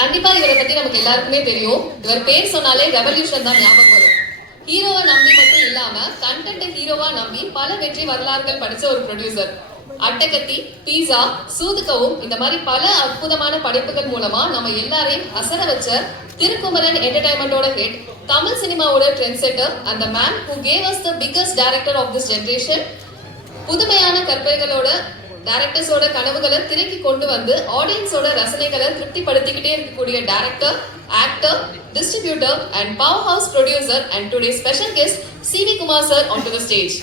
கண்டிப்பா இவரை பத்தி நமக்கு எல்லாருக்குமே தெரியும். இவர் பேர் சொன்னாலே ரெவல்யூஷன் தான் ஞாபகம் வரும். ஹீரோவை நம்பி மட்டும் இல்லாம கண்டென்ட் ஹீரோவா நம்பி பல வெற்றி வரலாறுகள் படிச்ச ஒரு ப்ரொடியூசர். அட்டகத்தி, பீஸா, சூதுக்கவும் இந்த மாதிரி பல அற்புதமான படைப்புகள் மூலமா நம்ம எல்லாரையும் அசர வச்ச திருக்குமரன் என்டர்டைன்மெண்டோட ஹிட், தமிழ் சினிமாவோட ட்ரெண்ட் செட்டர், அந்த man who gave us the biggest director of this generation. புதுமையான கற்பனைகளோட டைரக்டர்ஸோட கனவுகளை திரைக்கு கொண்டு வந்து ஆடியன்ஸோட ரசனைகளை திருப்திப்படுத்திக்கிட்டே இருக்கக்கூடிய director, actor, distributor and powerhouse producer and today's special guest CV Kumar sir onto the stage.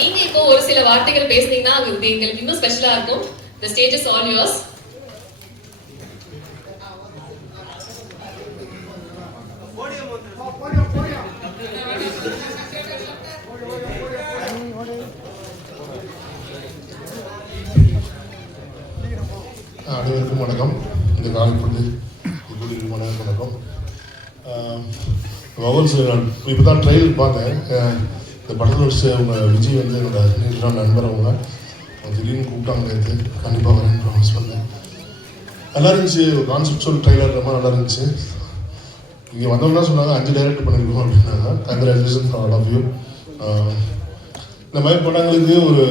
நீங்க இப்போ ஒரு சில வார்த்தைகள் பேசுனீங்கன்னா அது எங்களுக்கு இன்னும் ஸ்பெஷலா இருக்கும். The stage is all yours. அனைவருக்கும் வணக்கம். இந்த காலைப்பொழுது வணக்கம். வவல்ஸ் இப்போ தான் ட்ரெயில் பார்த்தேன். இந்த படத்தில் அவங்க விஜய் வந்து என்னோட நீட்டான நண்பர். அவங்க திடீர்னு கூப்பிட்டாங்க நேற்று, கண்டிப்பாக வரேன் ப்ராமிஸ் பண்ணேன். நல்லா இருந்துச்சு. ஒரு கான்செப்டுவல் ட்ரெய்லர் ரொம்ப நல்லா இருந்துச்சு. இங்கே வந்தவங்க சொன்னாங்க 5 டைரக்ட் பண்ணியிருக்கோம் அப்படின்னாங்க. Congratulation for all of you. இந்த மாதிரி படங்களுக்கு ஒரு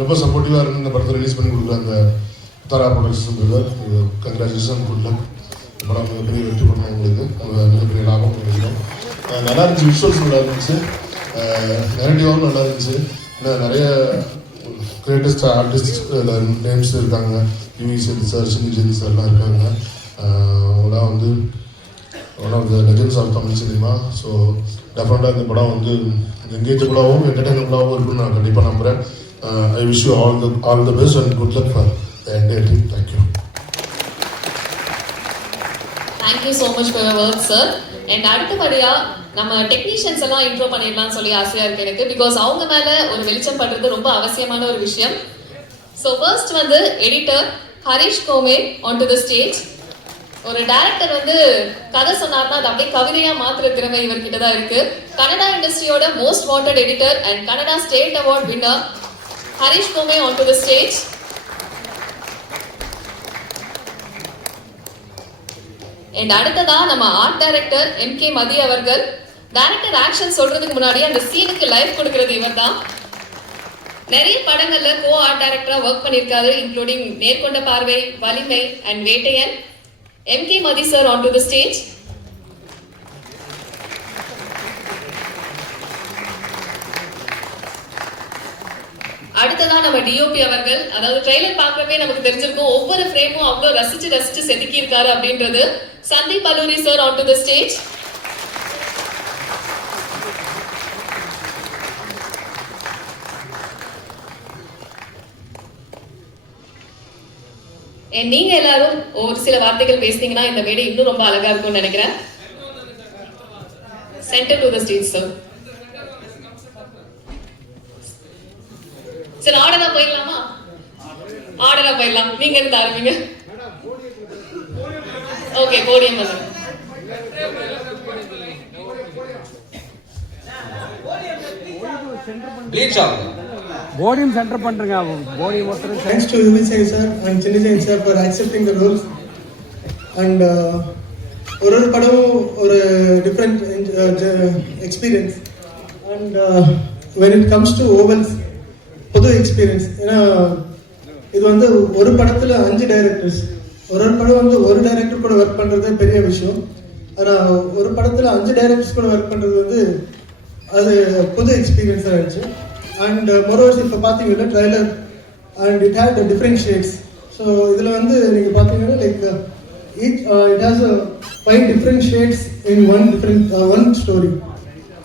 ரொம்ப சப்போர்ட்டிவாக இருந்து இந்த படத்தை ரிலீஸ் பண்ணி கொடுக்குற அந்த தாரா ப்ரொடக்ஷன் கங்க்ராச்சுலேஷன், குட் லக். இந்த படம் மிகப்பெரிய வெற்றி பண்ணணும். உங்களுக்கு மிகப்பெரிய லாபம் கிடைக்கும். நல்லா இருந்துச்சு. விஷுவல்ஸ் நல்லா இருந்துச்சு. நெரட்டிவாகவும் நல்லா இருந்துச்சு. ஏன்னா நிறைய கிரேட்டஸ்ட் ஆர்டிஸ்ட் நேம்ஸ் இருக்காங்க. யூவி சேது சார், சினி சேது சார்லாம் இருக்காங்க. அவங்களாம் வந்து one of the legends of Tamil cinema. So டெஃபினட்டாக இந்த படம் வந்து என்கேஜபிளாகவும் என்டர்டைனபிளாகவும் இருக்குன்னு நான் கண்டிப்பாக நம்புகிறேன். I wish you all the best and good luck for the entire team. Thank you. Thank you so much for your work, sir. And அடுத்தபடியா நம்ம டெக்னீஷியன்ஸ் எல்லாம் இன்ட்ரோ பண்ணிடலாம் சொல்லி ஆசையா இருக்கு எனக்கு. பிகாஸ் அவங்க மேல ஒரு வெளிச்சம் பண்றது ரொம்ப அவசியமான ஒரு விஷயம். ஸோ ஃபர்ஸ்ட் வந்து editor Harish come on to the stage. ஒரு டைரக்டர் வந்து கதை சொன்னார்னா அது அப்படியே கவிதையா மாத்திர திறமை இவர்கிட்ட தான் இருக்கு. கன்னடா இண்டஸ்ட்ரியோட most wanted editor and Kannada state award winner Harish come on to the stage. And அடுத்ததா நம்ம ஆர்ட் டைரக்டர் MK மதி அவர்கள். டைரக்டர் ஆக்ஷன் சொல்றதுக்கு முன்னாடி அந்த சீனுக்கு லைஃப் கொடுக்கிறது இவர் தான். நிறைய படங்கள்ல கோ ஆர்ட் டைரக்டரா ஒர்க் பண்ணியிருக்காரு, இன்க்ளூடிங் நேர்கொண்ட பார்வை, வலிமை and Vettaiyan. MK Mathi sir on to the stage. அடுத்ததா நம்ம டிஓபி அவர்கள். அதாவது ட்ரெய்லர் பார்க்கறப்பே நமக்கு தெரிஞ்சிருக்கும் ஒவ்வொரு ஃப்ரேமும் அவ்வளோ ரசிச்சு செதுக்கி இருக்காரு அப்படின்றது. Sandeep Paluri sir on to the stage. நீங்க எல்லாரும் ஒரு சில வார்த்தைகள் பேசுனீங்கன்னா இந்த மேடை இன்னும் ரொம்ப அழகா இருக்கும்னு நினைக்கிறேன். Centre to the stage sir. சரி, ஆர்டரா போயிடலாமா? ஆர்டரா போயிடலாம். நீங்க இருந்து ஆரம்பிங்க. ஓகே, போடியம் வந்து போடியம் சென்டர் பண்றீங்க. போடியம் ஒருத்தர். Thanks to Yuvi Sai sir and Chinni Sai sir for accepting the roles. And ஒரு படமும் ஒரு different experience. And when it comes to ovals, புது எக்ஸ்பீரியன்ஸ். ஏன்னா இது வந்து ஒரு படத்தில் 5 டைரக்டர்ஸ். ஒரு படம் வந்து ஒரு டைரக்டர் கூட ஒர்க் பண்ணுறது பெரிய விஷயம். ஆனால் ஒரு படத்தில் 5 டைரக்டர்ஸ் கூட ஒர்க் பண்ணுறது வந்து அது புது எக்ஸ்பீரியன்ஸாக ஆயிடுச்சு. அண்ட் மொரோவர்ஸ் இப்போ பார்த்தீங்கன்னா trailer and it had different shades. So இதில் வந்து நீங்கள் பார்த்தீங்கன்னா like it has 5 different shades in one story.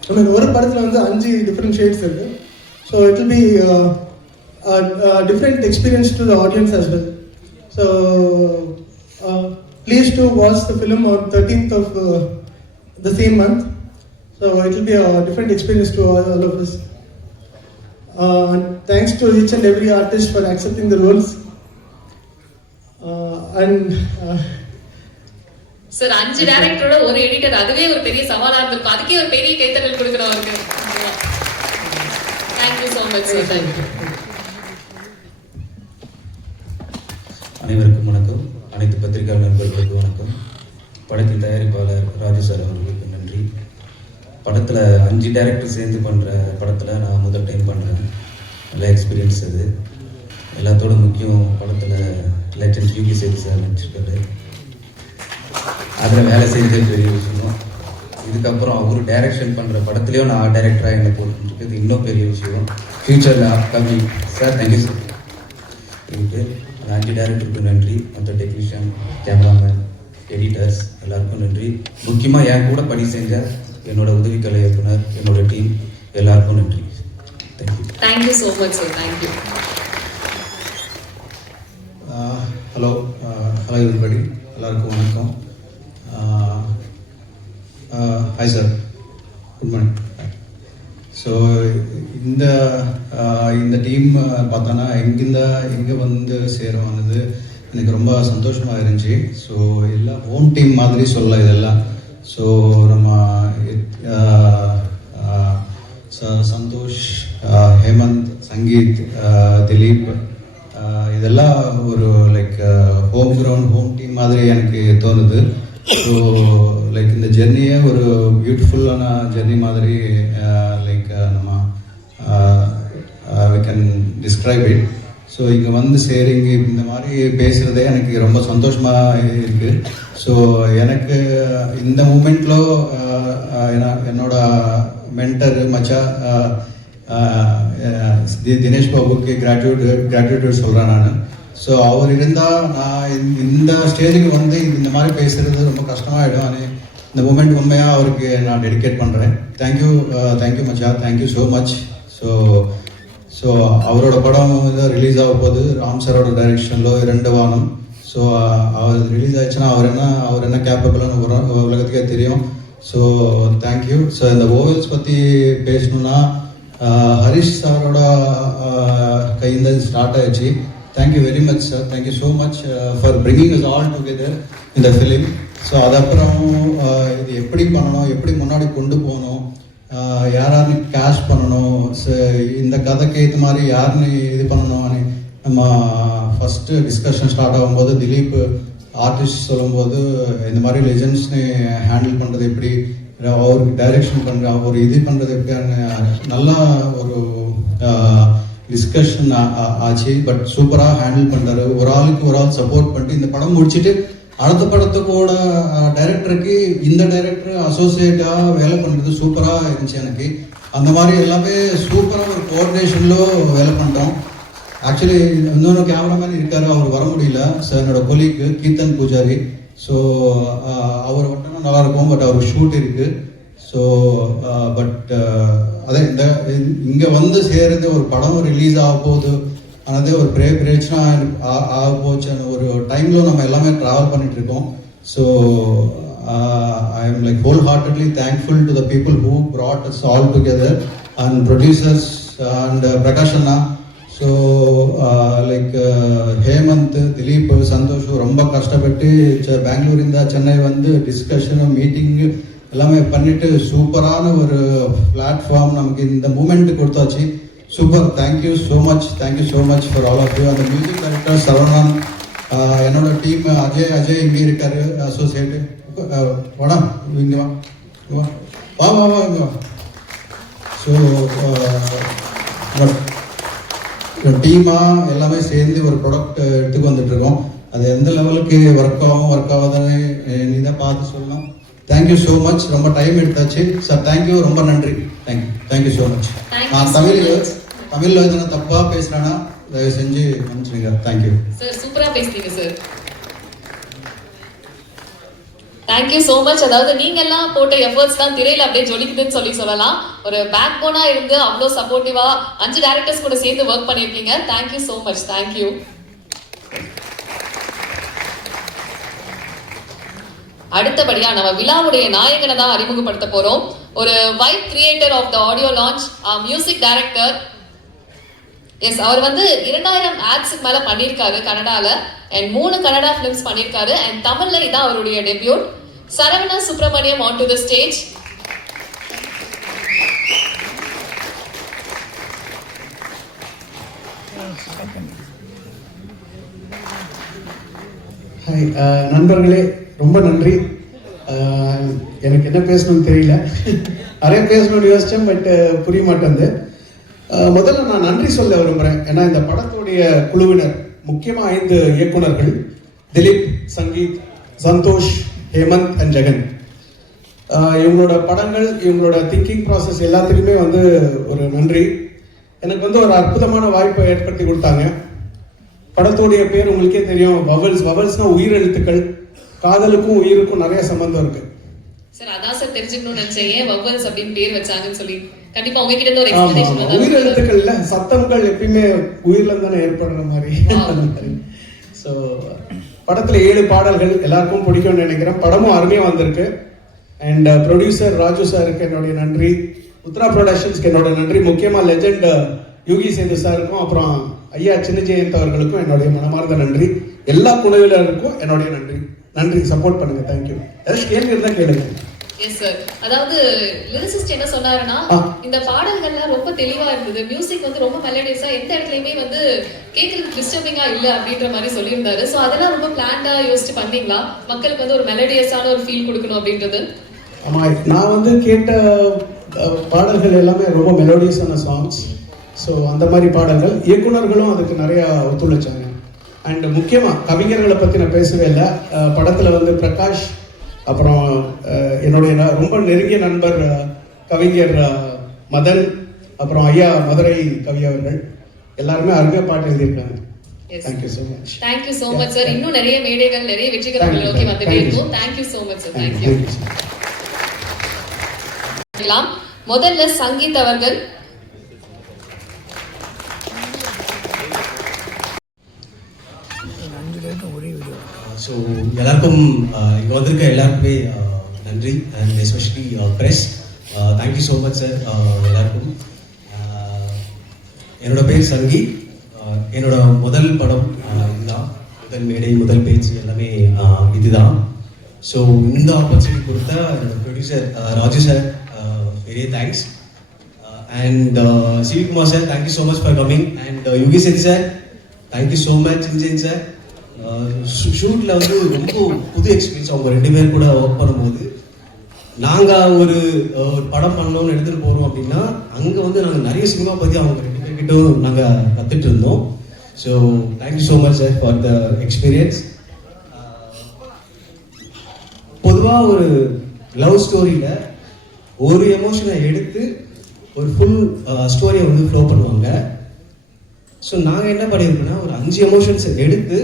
I mean ஒரு படத்தில் வந்து 5 டிஃப்ரெண்ட் ஷேட்ஸ் இருக்குது. So it will be a different experience to the audience as well. So please to watch the film on 13th of the same month. So it will be a different experience to all of us. Thanks to each and every artist for accepting the roles. And sir 5 டைரக்டரோட ஒரு editor, அதுவே ஒரு பெரிய சவாலா இருந்திருக்கும். அதுக்கே ஒரு பெரிய கைத்தட்டல் கொடுக்கிறவருக்கு. Thank you. Thank you so much sir. Thank you. அனைவருக்கும் வணக்கம். அனைத்து பத்திரிகை நண்பர்களுக்கும் வணக்கம். படத்தின் தயாரிப்பாளர் ராஜு சார் அவர்களுக்கு நன்றி. படத்தில் 5 டைரக்டர் சேர்ந்து பண்ணுற படத்தில் நான் முதல் டைம் பண்ணுறேன். நல்ல எக்ஸ்பீரியன்ஸ் அது. எல்லாத்தோட முக்கியம் படத்தில் லெஜண்ட் யூகி சேது சார் நடிச்சிருக்காரு. அதில் வேலை செய்கிறது பெரிய விஷயம். இதுக்கப்புறம் அவர் டைரக்ஷன் பண்ணுற படத்துலேயும் நான் டைரக்டராக என்னை போட்டுருக்கிறது இன்னும் பெரிய விஷயம். ஃப்யூச்சரில் அப்கமிங் சார். Thank you sir. எனக்கு அந்த 5 டைரக்டருக்கு நன்றி. மற்ற டெக்னீஷியன், கேமராமேன், எடிட்டர்ஸ் எல்லாருக்கும் நன்றி. முக்கியமாக என் கூட பணி செஞ்ச என்னோட உதவிக்கலை இயக்குனர், என்னோட டீம் எல்லாருக்கும் நன்றி. Thank you. Thank you so much sir. Thank you. Hello everybody, எல்லாருக்கும் வணக்கம். Hi sir, good morning. So இந்த டீம் பார்த்தோன்னா எங்கே வந்து சேருவானது எனக்கு ரொம்ப சந்தோஷமாக இருந்துச்சு. ஸோ எல்லாம் ஹோம் டீம் மாதிரி சொல்லலாம் இதெல்லாம். ஸோ நம்ம சந்தோஷ், ஹேமந்த், சங்கீத், திலீப், இதெல்லாம் ஒரு லைக் ஹோம் டீம் மாதிரி எனக்கு தோணுது. ஸோ லைக் இந்த ஜெர்னியே ஒரு பியூட்டிஃபுல்லான ஜெர்னி மாதிரி லைக் நம்ம we can describe it. So இங்கே வந்து சேரிங்க இந்த மாதிரி பேசுகிறதே எனக்கு ரொம்ப சந்தோஷமாக இருக்குது. ஸோ எனக்கு இந்த மூமெண்ட்டில் என்னோட மென்டர் மச்சா தினேஷ் பாபுக்கு கிராட்டிடியூட் சொல்கிறேன் நான். ஸோ அவர் இருந்தால் நான் இந்த ஸ்டேஜுக்கு வந்து இந்த மாதிரி பேசுகிறது ரொம்ப கஷ்டமாகிடும். ஆனால் இந்த மூமெண்ட் உண்மையாக அவருக்கு நான் டெடிகேட் பண்ணுறேன். தேங்க்யூ மச்சா, தேங்க்யூ ஸோ மச். ஸோ அவரோட படம் வந்து ரிலீஸ் ஆக போகுது ராம் சாரோட டைரெக்ஷனில் 2 வானம். ஸோ அவர் ரிலீஸ் ஆயிடுச்சுன்னா அவர் என்ன கேப்பபிளான உலகத்துக்கே தெரியும். So thank you. ஸோ இந்த ஓவல்ஸ் பற்றி பேசணுன்னா ஹரிஷ் சாரோட கையில் ஸ்டார்ட் ஆயிடுச்சு. Thank you very much sir. Thank you so much for bringing as all together இந்த ஃபிலிம். ஸோ அதுக்கப்புறம் இது எப்படி பண்ணணும், எப்படி முன்னாடி கொண்டு போகணும், யாராருன்னு கேஷ் பண்ணணும், இந்த கதைக்கு ஏற்ற மாதிரி யாருன்னு இது பண்ணணும்னு நம்ம ஃபஸ்ட்டு டிஸ்கஷன் ஸ்டார்ட் ஆகும்போது திலீப் ஆர்டிஸ்ட் சொல்லும்போது இந்த மாதிரி லெஜண்ட்ஸ்னு ஹேண்டில் பண்ணுறது எப்படி, அவருக்கு டைரெக்ஷன் பண்ணுற அவர் இது பண்ணுறது எப்படின்னு நல்லா ஒரு டிஸ்கஷன் ஆச்சு. பட் சூப்பராக ஹேண்டில் பண்ணுறாரு. ஒரு ஆள் சப்போர்ட் பண்ணிட்டு இந்த படம் முடிச்சுட்டு அடுத்த படத்துக்கூட டைரக்டருக்கு இந்த டைரக்டர் அசோசியேட்டாக வேலை பண்ணுறது சூப்பராக இருந்துச்சு எனக்கு. அந்த மாதிரி எல்லாமே சூப்பராக ஒரு கோஆர்டினேஷனில் வேலை பண்ணிட்டோம். ஆக்சுவலி இன்னொன்று கேமராமேன் இருக்கார், அவர் வர முடியல சார், என்னோட கொலீக் கீர்த்தன் பூஜாரி. ஸோ அவர் வட்டனா நல்லாயிருக்கும், பட் அவருக்கு ஷூட் இருக்குது. ஸோ பட் அதே இங்கே வந்து சேர்றது ஒரு படம் ரிலீஸ் ஆக போகுது, அதே ஒரு பிரச்சனை ஆக போச்சுன்னு ஒரு டைமில் நம்ம எல்லாமே ட்ராவல் பண்ணிட்டு இருக்கோம். So I am like wholeheartedly thankful to the people who brought us all together and producers and Prakash அண்ணா. ஸோ லைக் ஹேமந்த், திலீப், சந்தோஷ் ரொம்ப கஷ்டப்பட்டு பெங்களூರಿಂದ சென்னை வந்து டிஸ்கஷனு மீட்டிங்கு எல்லாமே பண்ணிட்டு சூப்பரான ஒரு பிளாட்ஃபார்ம் நமக்கு இந்த மூமெண்ட் கொடுத்தாச்சு. Super. Thank you so much for all of you. அந்த மியூசிக் டைரக்டர் சரவணன், என்னோட டீம் அஜய் இங்கே இருக்காரு அசோசியேட்டு. வாடா இங்கே வா இங்கே வா. ஸோ டீமாக எல்லாமே சேர்ந்து ஒரு ப்ராடக்ட் எடுத்துக்கு வந்துட்டுருக்கோம். அது எந்த லெவலுக்கு ஒர்க் ஆகாதுன்னு நீ தான் பார்த்து சொல்லணும். Thank you so much. ரொம்ப டைம் எடுத்தாச்சு சார். தேங்க்யூ, ரொம்ப நன்றி. Thank you so much. நான் தமிழில் எதுனா தப்பாக பேசுகிறேன்னா தயவு செஞ்சு மன்னிச்சுடுங்க. Thank you sir. சூப்பராக பேசுறீங்க சார். Thank you so much. அதாவது நீங்கெல்லாம் போட்ட எஃபர்ட்ஸ் தான் திரையில அப்படியே ஜொலிக்குதுன்னு சொல்லலாம். ஒரு பேக் போனா இருந்து அவ்வளோ சப்போர்ட்டிவா 5 டைரக்டர்ஸ் கூட சேர்ந்து ஒர்க் பண்ணியிருக்கீங்க. Thank you so much. தேங்க்யூ. அடுத்தபடியா நம்ம விழாவுடைய நாயகனை தான் அறிமுகப்படுத்த போறோம். ஒரு vibe creator of the audio launch, music director. Yes, அவர் வந்து 2000 ஆட்ஸ்க்கு மேல பண்ணியிருக்காரு கனடால, அண்ட் 3 கனடா பிலிம்ஸ் பண்ணியிருக்காரு, அண்ட் தமிழ்ல இதான் அவருடைய debut. Saravana Subramaniam on to the stage. Hi நண்பர்களே, ரொம்ப நன்றி. எனக்கு என்ன பேசணும்னு தெரியல. நிறைய பேசணும்னு யோசித்தேன், பட் புரிய மாட்டேங்குது. முதல்ல நான் நன்றி சொல்ல விரும்புகிறேன். ஏன்னா இந்த படத்துடைய குழுவினர், முக்கியமாக 5 இயக்குனர்கள், திலீப், சங்கீத், சந்தோஷ், ஹேமந்த் அண்ட் ஜெகன், இவங்களோட படங்கள், இவங்களோட திங்கிங் ப்ராசஸ் எல்லாத்துக்குமே வந்து ஒரு நன்றி. எனக்கு வந்து ஒரு அற்புதமான வாய்ப்பை ஏற்படுத்தி கொடுத்தாங்க. படத்துடைய பேர் உங்களுக்கே தெரியும், வவல்ஸ். வவல்ஸ்னா உயிர் எழுத்துக்கள். காதலுக்கும் உயிருக்கும் நிறைய சம்பந்தம் இருக்கு. சார் அதான் சார் தெரிஞ்சுக்கணும்னு நினைச்சேன், ஏன் வவ்வல்ஸ் அப்படின்னு பேர் வச்சாங்கன்னு சொல்லி. கண்டிப்பா உங்ககிட்ட இருந்து ஒரு எக்ஸ்பிளனேஷன் வந்தா. உயிர் எழுத்துக்கள்ல சத்தங்கள் எப்பயுமே உயிர்ல இருந்து தானே ஏற்படுற மாதிரி. ஸோ படத்துல 7 பாடல்கள் எல்லாருக்கும் பிடிக்கும்னு நினைக்கிறேன். படமும் அருமையா வந்திருக்கு. அண்ட் ப்ரொடியூசர் ராஜு சாருக்கு என்னுடைய நன்றி, உத்ரா ப்ரொடக்ஷன்ஸ்க்கு என்னோட நன்றி, முக்கியமா லெஜெண்ட் யோகி சேது சாருக்கும், அப்புறம் ஐயா சின்ன ஜெயந்த் அவர்களுக்கும் என்னுடைய மனமார்ந்த நன்றி. எல்லா குழுவினருக்கும் என்னுடைய நன்றி. நன்றி, சப்போர்ட் பண்ணுங்க. தேங்க்யூ. ஏதாவது கேள்வி இருந்தா கேளுங்க. Yes sir. அதாவது லிரிசிஸ்ட் என்ன சொன்னாருன்னா, இந்த பாடல்கள்லாம் ரொம்ப தெளிவா இருந்தது, மியூசிக் வந்து ரொம்ப மெலடியஸா, எந்த இடத்துலயுமே வந்து கேட்கறதுக்கு டிஸ்டர்பிங்கா இல்ல அப்படின்ற மாதிரி சொல்லியிருந்தாரு. ஸோ அதெல்லாம் ரொம்ப பிளான்டா யோசிச்சு பண்ணீங்களா, மக்களுக்கு வந்து ஒரு மெலடியஸான ஒரு ஃபீல் கொடுக்கணும் அப்படின்றது? ஆமா, நான் வந்து கேட்ட பாடல்கள் எல்லாமே ரொம்ப மெலோடியஸான சாங்ஸ். ஸோ அந்த மாதிரி பாடல்கள், இயக்குனர்களும் அதுக்கு நிறையா ஒத்துழைச்சாங்க. அண்ட் முக்கியமாக கவிஞர்களை பற்றி நான் பேசவே இல்லை. படத்தில் வந்து பிரகாஷ், அப்புறம் என்னுடைய ரொம்ப நெருங்கிய நண்பர் கவிஞர் மதன், அப்புறம் ஐயா மதுரை கவி அவர்கள், எல்லாருமே அருமையாக பாட்டு எழுதியிருக்காங்க. Thank you so much. Thank you so much sir. இன்னும் நிறைய மேடைகள், நிறைய வெற்றிகளை நோக்கி வந்துட்டே இருக்கும். Thank you so much sir. Thank you. முதல்ல சங்கீத் அவர்கள். ஸோ எல்லாருக்கும் இங்கே வந்திருக்க எல்லாருக்குமே நன்றி. And especially press, thank you so much sir எல்லாருக்கும். என்னோட பேர் சங்கி. என்னோட முதல் படம் இதுதான், முதல் மேடை, முதல் பேச்சு எல்லாமே இதுதான். ஸோ இந்த ஆப்பர்ச்சுனிட்டி கொடுத்த என்னோட producer Raju sir, very thanks. And Sivakumar sir, thank you so much for coming. And Yogi Sethu sir, thank you so much. சின்ஜென் சார், ஷூட்டில் வந்து ரொம்ப புது எக்ஸ்பீரியன்ஸ். அவங்க 2 பேர் கூட ஒர்க் பண்ணும்போது, நாங்கள் ஒரு படம் பண்ணோன்னு எடுத்துகிட்டு போகிறோம் அப்படின்னா, அங்கே வந்து நாங்கள் நிறைய சினிமா பற்றி அவங்க 2 பேர்கிட்டும் நாங்கள் கற்றுட்டு இருந்தோம். So thank you so much sir for the experience. பொதுவாக ஒரு லவ் ஸ்டோரியில் ஒரு எமோஷனை எடுத்து ஒரு ஃபுல் ஸ்டோரியை வந்து ஃப்ளோ பண்ணுவாங்க. ஸோ நாங்கள் என்ன பண்ணியிருக்கோம்னா, ஒரு 5 எமோஷன்ஸ் எடுத்து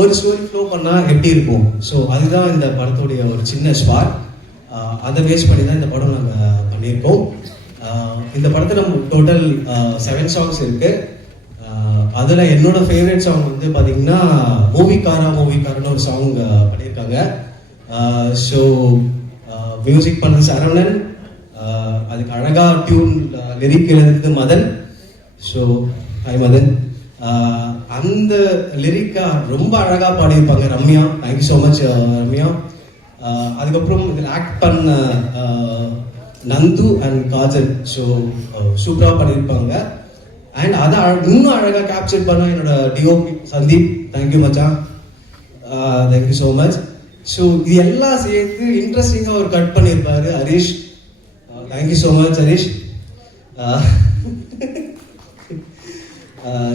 ஒரு ஸ்டோரி ஃப்ளோ பண்ணால் எப்படி இருக்கும். ஸோ அதுதான் இந்த படத்துடைய ஒரு சின்ன ஸ்பார்க். அதை பேஸ் பண்ணி தான் இந்த படம் நாங்கள் பண்ணியிருக்கோம். இந்த படத்தில் நம்ம டோட்டல் 7 சாங்ஸ் இருக்குது. அதில் என்னோட ஃபேவரட் சாங் வந்து பார்த்தீங்கன்னா மூவிக்காரன்னு ஒரு சாங் பண்ணியிருக்காங்க. ஸோ மியூசிக் பண்ணது சரவணன், அதுக்கு அழகாக டியூன் லிரிக் எழுதுறது மதன். So hi Madan. அந்த லிரிக்கா ரொம்ப அழகாக பாடியிருப்பாங்க Ramya. Thank you so much Ramya. அதுக்கப்புறம் இதில் ஆக்ட் பண்ண நந்து அண்ட் காஜல், ஸோ சூப்பராக பண்ணியிருப்பாங்க. அண்ட் அதை இன்னும் அழகாக கேப்சர் பண்ண என்னோட டிஓபி சந்தீப், தேங்க்யூ மச்சான், தேங்க்யூ ஸோ மச். ஸோ இது எல்லாம் சேர்த்து இன்ட்ரெஸ்டிங்காக ஒரு கட் பண்ணியிருப்பாரு Harish. Thank you so much Harish.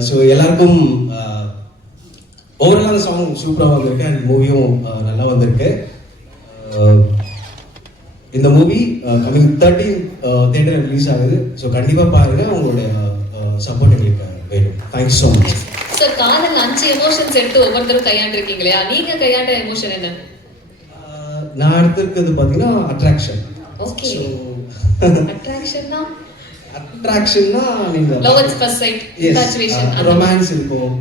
So எல்லாருக்கும் ஓவரால் அந்த சாங் சூப்பராக வந்திருக்கு. அண்ட் மூவியும் நல்லா வந்திருக்கு. இந்த மூவி கமிங் 13 தியேட்டர் ரிலீஸ் ஆகுது. ஸோ கண்டிப்பாக பாருங்கள். உங்களுடைய சப்போர்ட் எங்களுக்கு வேணும். Thank you so much sir. காதல் 5 எமோஷன்ஸ் எடுத்து ஒவ்வொருத்தரும் கையாண்டிருக்கீங்க இல்லையா, நீங்க கையாண்ட எமோஷன் என்ன? நான் எடுத்திருக்கிறது பார்த்தீங்கன்னா அட்ராக்ஷன். ஓகே. அட்ராக்ஷன்னா நீங்க love at first sight, infatuation, romance இருக்கும்,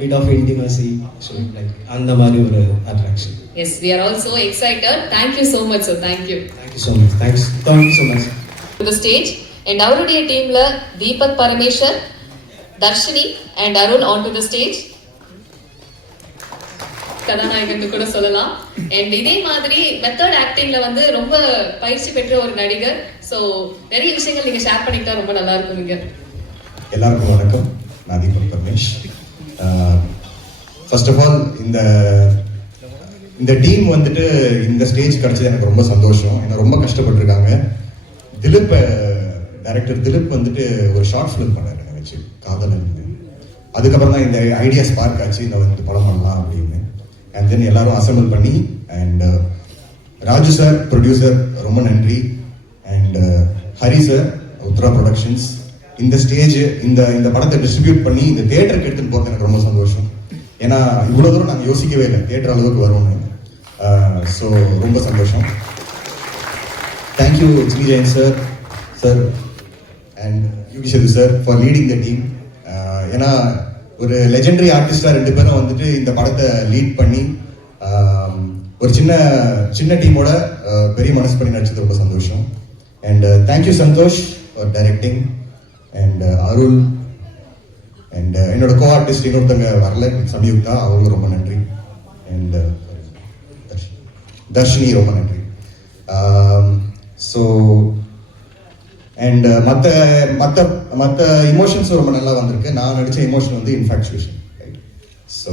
bit of intimacy, so like அந்த மாதிரி ஒரு attraction. Yes, we are also excited. Thank you so much sir. Thank you. Thank you so much. Thank you so much. To the stage and அவருடைய டீம்ல Deepak Parameshwar, Dharshini and Arun onto the stage. கதாநாயகன் கூட சொல்லலாம். And இதே மாதிரி மெத்தட் ஆக்டிங்ல வந்து ரொம்ப பயிற்சி பெற்ற ஒரு நடிகர். ஸோ நிறைய விஷயங்கள் நீங்க ஷேர் பண்ணிக்கிட்டா ரொம்ப நல்லா இருக்கும். நீங்க எல்லாருக்கும் வணக்கம். நான் Deepak Paramesh. First of all இந்த டீம் வந்துட்டு இந்த ஸ்டேஜ் கிடைச்சது எனக்கு ரொம்ப சந்தோஷம். ஏன்னா ரொம்ப கஷ்டப்பட்டிருக்காங்க. டைரக்டர் திலீப் வந்துட்டு ஒரு ஷார்ட் ஃபிலிம் பண்ணார் என்னை வச்சு, காதலன். அதுக்கப்புறம் தான் இந்த ஐடியா ஸ்பார்க் ஆச்சு, இந்த வந்து படம் பண்ணலாம் அப்படின்னு. அண்ட் தென் எல்லாரும் அசம்பிள் பண்ணி, அண்ட் ராஜு சார் ப்ரொடியூசர் ரொம்ப நன்றி, and Hari sir Uthra productions. இந்த ஸ்டேஜ் இந்த படத்தை டிஸ்ட்ரிபியூட் பண்ணி இந்த தியேட்டருக்கு எடுத்துட்டு போகிறது எனக்கு ரொம்ப சந்தோஷம். ஏன்னா இவ்வளோ தூரம் நாங்கள் யோசிக்கவே இல்லை தியேட்டர் அளவுக்கு வருவோம்னு. ஸோ ரொம்ப சந்தோஷம். Thank you G Jain sir and Yugi Sethu sir for leading the team. ஏன்னா ஒரு லெஜெண்டரி ஆர்டிஸ்டாக 2 பேரும் வந்துட்டு இந்த படத்தை லீட் பண்ணி ஒரு சின்ன டீமோட பெரிய மனசு பண்ணி நடிச்சது ரொம்ப சந்தோஷம். And thank you Santhosh for directing, and Arul, and என்னோட கோ ஆர்டிஸ்ட் இன்னொருத்தவங்க வரல, சம்யுக்தா, அவங்களும் ரொம்ப நன்றி. அண்ட் தர்ஷினி ரொம்ப நன்றி. ஸோ அண்ட் மற்ற இமோஷன்ஸ் ரொம்ப நல்லா வந்திருக்கு. நான் நடித்த இமோஷன் வந்து infatuation. So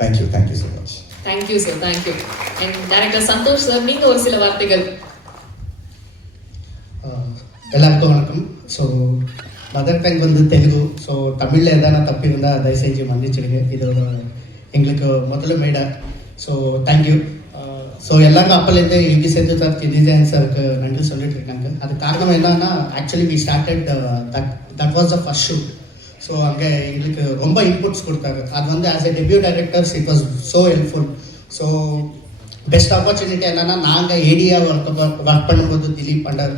thank you so much. Thank you sir, thank you. And director Santhosh sir, நீங்க ஒரு சில வார்த்தைகள். எல்லாருக்கும் வணக்கம். ஸோ மதர் டங் வந்து தெலுங்கு. ஸோ தமிழில் எதனா தப்பி இருந்தால் தயவு செஞ்சு மன்னிச்சிடுங்க. இது எங்களுக்கு முதல்ல மேடை. So thank you. ஸோ எல்லாருக்கும் அப்போலேருந்து யூகி சேது சார், ஜெயின் சாருக்கு நன்றி சொல்லிட்டு இருக்காங்க. அது காரணம் என்னன்னா, actually we started that was the first shoot. So அங்கே எங்களுக்கு ரொம்ப இன்புட்ஸ் கொடுத்தாங்க. அது வந்து as a debut directors it was so helpful. So best opportunity என்னன்னா, நாங்கள் ஏடியா ஒர்க் பண்ணும்போது திலீப் அண்டர்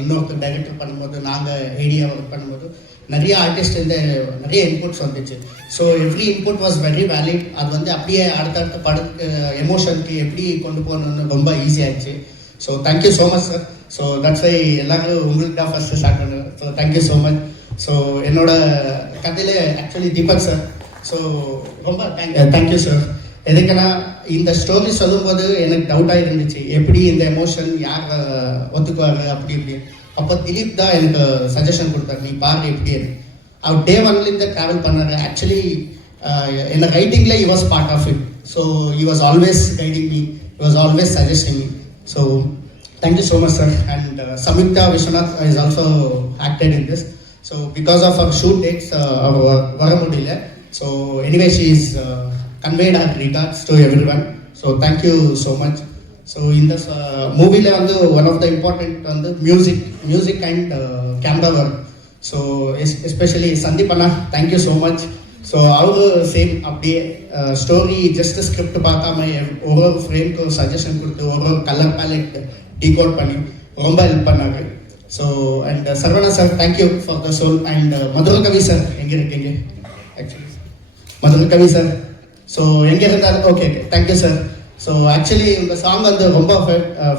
இன்னொருத்தர் டைரக்டர் பண்ணும்போது, நாங்கள் ஏடியா ஒர்க் பண்ணும்போது நிறைய ஆர்டிஸ்ட் நிறைய இன்புட்ஸ் வந்துச்சு. So every input was very valid. அது வந்து அப்படியே அடுத்தடுத்த படத்துக்கு எமோஷனுக்கு எப்படி கொண்டு போகணுன்னு ரொம்ப ஈஸியாகிடுச்சு. So thank you so much sir. So that's why எல்லாரும் உங்களுக்கு தான் ஃபஸ்ட்டு ஸ்டார்ட் பண்ணுவேன். So thank you so much. So என்னோட கதையில் ஆக்சுவலி தீபக் சார். ஸோ ரொம்ப தேங்க்யூ சார். எதுக்குன்னா, இந்த ஸ்டோரி சொல்லும்போது எனக்கு டவுட்டாக இருந்துச்சு, எப்படி இந்த எமோஷன் யார் ஒத்துக்குவாங்க அப்படி இப்படி. அப்போ திலீப் தான் எனக்கு சஜஷன் கொடுத்தாரு, நீ பாரு எப்படி. அவர் டே 1லேருந்து ட்ராவல் பண்ணாரு. ஆக்சுவலி என்ன ரைட்டிங்கில் he was part of it. So he was always guiding me, he was always suggesting me. So thank you so much sir. And Samyukta Vishwanath is also acted in this. So because of our shoot dates vara mudiyala. So anyway, she is conveyed her regards to everyone. So thank you so much. So in this movie la vandu one of the important vandu music and camera work. So especially Sandeep Anna, thank you so much. So our same அப்படியே story just script பார்க்காம ஒரு ஃப்ரேம்க்கு suggestion கொடுத்து ஒரு colour ballot decode பண்ணி ரொம்ப help பண்ணாங்க. So and Saravana sir, thank you for the soul. And Madhurakavi sir, எங்கே இருக்கீங்க? ஆக்சுவலி மதுரகவி சார், ஸோ எங்கே இருந்தாலும் okay, thank you sir. So actually இந்த சாங் வந்து ரொம்ப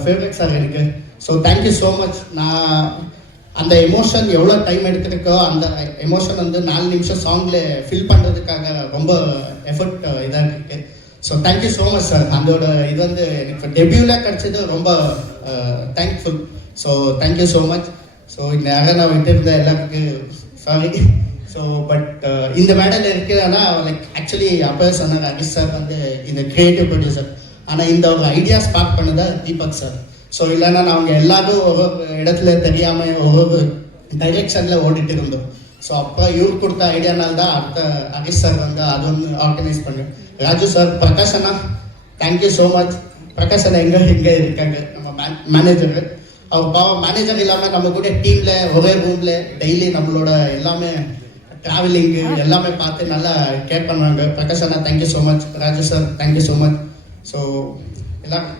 ஃபேவரட் சார் எனக்கு. So thank you so much. நான் அந்த எமோஷன் எவ்வளோ டைம் எடுத்துருக்கோ அந்த எமோஷன் வந்து 4 நிமிஷம் சாங்கில் ஃபில் பண்ணுறதுக்காக ரொம்ப எஃபர்ட் இதாக இருக்குது. So thank you so much sir. அதோட இது வந்து எனக்கு டெபியூவில் கிடச்சது ரொம்ப thankful. So thank you so much. So இந்த நேரம் நான் விட்டுருந்த எல்லாத்துக்கும் சாரி. ஸோ பட் இந்த மேடல் இருக்கிறதுனா லைக் ஆக்சுவலி அப்போ சொன்னாங்க, அகிஷ் சார் வந்து இந்த கிரியேட்டிவ் ப்ரொடியூசர், ஆனால் இந்த ஒரு ஐடியா ஸ்பார்க் பண்ணதா தீபக் சார். ஸோ இல்லைன்னா நாங்கள் எல்லாரும் ஒரு இடத்துல தெரியாமல் ஒரு டைரெக்ஷனில் ஓடிட்டு இருந்தோம். ஸோ அப்போ இவர் கொடுத்த ஐடியானால தான் அடுத்த அகிஷ் சார் வந்து அது ஒன்று ஆர்கனைஸ் பண்ணேன். ராஜு சார், பிரகாஷ் அண்ணா, தேங்க்யூ ஸோ மச். பிரகாஷ் அண்ணா எங்கே இருக்காங்க, நம்ம மேனேஜர். அவர் பாவம் மேனேஜர் இல்லாமல் நம்ம கூட டீமில் ஒரே ரூமில் டெய்லி நம்மளோட எல்லாமே ட்ராவலிங்கு எல்லாமே பார்த்து நல்லா கேர் பண்ணுவாங்க. பிரகாஷ் அண்ணா, thank you so much. Raju sir, thank you so much. So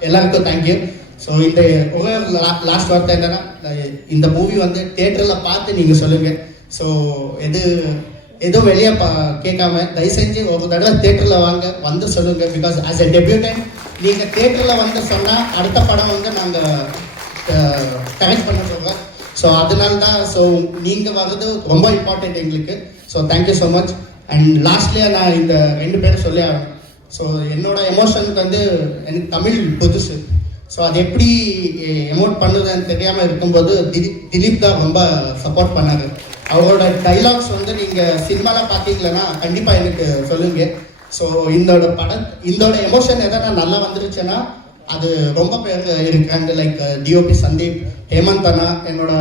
எல்லாருக்கும் தேங்க்யூ. ஸோ இந்த ஒரே லாஸ்ட் வார்த்தை என்னன்னா, இந்த மூவி வந்து தியேட்டரில் பார்த்து நீங்கள் சொல்லுங்கள். ஸோ எதுவும் வெளியே கேட்காம தயவு செஞ்சு ஒரு தடவை தியேட்டரில் வந்து சொல்லுங்கள். பிகாஸ் ஆஸ் எ டெபியூட்டன்ட் நீங்கள் தியேட்டரில் வந்து சொன்னால் அடுத்த படம் வந்து நாங்கள் கனெக்ட் பண்ண சொல்கிறோம். ஸோ அதனால தான் ஸோ நீங்கள் வர்றது ரொம்ப இம்பார்ட்டண்ட் எங்களுக்கு. So thank you so much. And லாஸ்ட்லேயே நான் இந்த 2 பேரும் சொல்லி ஆகணும். ஸோ என்னோட எமோஷனுக்கு வந்து எனக்கு தமிழ் புதுசு. ஸோ அது எப்படி எமோட் பண்ணுறதுன்னு தெரியாமல் இருக்கும்போது திலீப் தான் ரொம்ப சப்போர்ட் பண்ணாரு. அவரோட டைலாக்ஸ் வந்து நீங்கள் சினிமாவில் பார்த்தீங்களன்னா கண்டிப்பாக எனக்கு சொல்லுங்கள். ஸோ இதோட எமோஷன் எதனா நல்லா வந்துருச்சுன்னா அது ரொம்ப பேர் இருக்காங்க. லைக் டிஓபி சந்தீப், ஹேமந்த் அண்ணா, என்னோட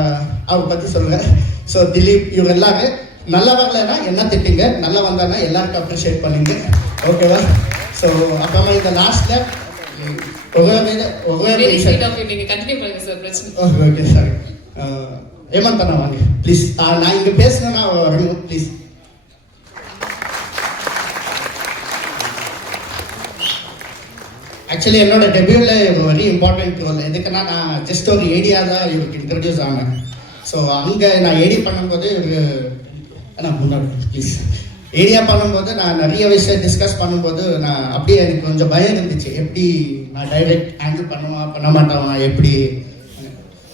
அவர் பற்றி சொல்லுவேன். ஸோ திலீப், இவங்க எல்லாமே நல்லா வரலன்னா என்ன திட்டிங்க, நல்லா வந்தாங்கன்னா எல்லாருக்கும் அப்ரிஷியேட் பண்ணுங்க. ஓகேவா? ஸோ அப்புறமா இந்த லாஸ்ட்டில் Very sweet of you. நீங்க continue பண்ணுங்க sir, பிரச்சனை. Okay sorry. ஹேமந்த் அண்ணா வாங்க ப்ளீஸ். நான் இங்கே பேசணும்னா வரணும் ப்ளீஸ். ஆக்சுவலி என்னோட டெபியூவில் வெரி இம்பார்ட்டன்ட் ரோல். எதுக்குன்னா நான் ஜஸ்ட் ஒரு ஏடியா தான் இவருக்கு இன்ட்ரடியூஸ் ஆனேன். ஸோ அங்கே நான் ஏடி பண்ணும்போது முன்னாடி ப்ளீஸ் ஏரியா பண்ணும்போது நான் நிறைய விஷயம் டிஸ்கஸ் பண்ணும்போது நான் அப்படியே எனக்கு கொஞ்சம் பயம் இருந்துச்சு. எப்படி நான் டைரக்ட் ஹேண்டில் பண்ண மாட்டேன், எப்படி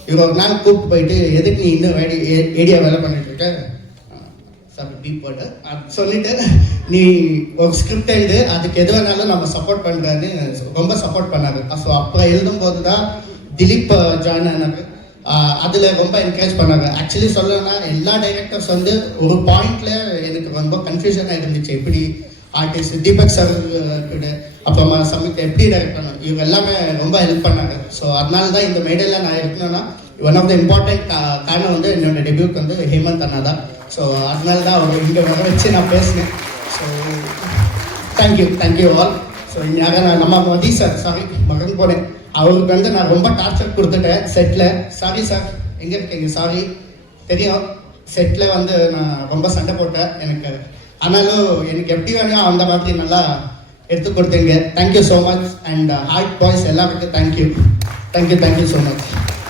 இவர் ஒரு நாள் கூப்பிட்டு போயிட்டு எதுக்கு நீ இன்னும் ஏடியா வேலை பண்ணிட்டு இருக்க சார் பீப் போட்டு சொல்லிட்டு நீ ஒரு ஸ்கிரிப்ட் எழுது, அதுக்கு எது வேணாலும் நம்ம சப்போர்ட் பண்ணுறான்னு ரொம்ப சப்போர்ட் பண்ணாரு. ஸோ அப்புறம் எழுதும்போது தான் திலீப் ஜாயின் ஆனாரு. அதில் ரொம்ப என்கரேஜ் பண்ணாங்க. ஆக்சுவலி சொல்லணும்னா எல்லா டைரக்டர்ஸ் வந்து ஒரு பாயிண்ட்ல எனக்கு ரொம்ப கன்ஃபியூஷனாக இருந்துச்சு. எப்படி ஆர்டிஸ்ட் தீபக் சார் கூட அப்புறமா சமித் எப்படி டைரக்ட் பண்ணணும், இவங்க எல்லாமே ரொம்ப ஹெல்ப் பண்ணாங்க. ஸோ அதனால தான் இந்த மேடையில் நான் இருக்கணும்னா ஒன் ஆஃப் த இம்பார்ட்டன்ட் காரணம் வந்து என்னோட டெபியூட் வந்து ஹேமந்த் அண்ணா தான். ஸோ அதனால தான் அவர் இங்கே வர வச்சு நான் பேசினேன். So thank you all. ஸோ இங்கே நம்ம மதி சார் மகன் போனேன், அவருக்கு வந்து நான் ரொம்ப டார்ச்சர் கொடுத்துட்டேன் செட்டில். சாரி சார், எங்கே இருக்கீங்க? சாரி, தெரியும் செட்டில் வந்து நான் ரொம்ப சண்டை போட்டேன் எனக்கு. ஆனாலும் எனக்கு எப்படி வேணும் அந்த மாதிரி நல்லா எடுத்து கொடுத்தீங்க. Thank you so much. And heart boys எல்லாருக்கும் தேங்க்யூ ஸோ மச்.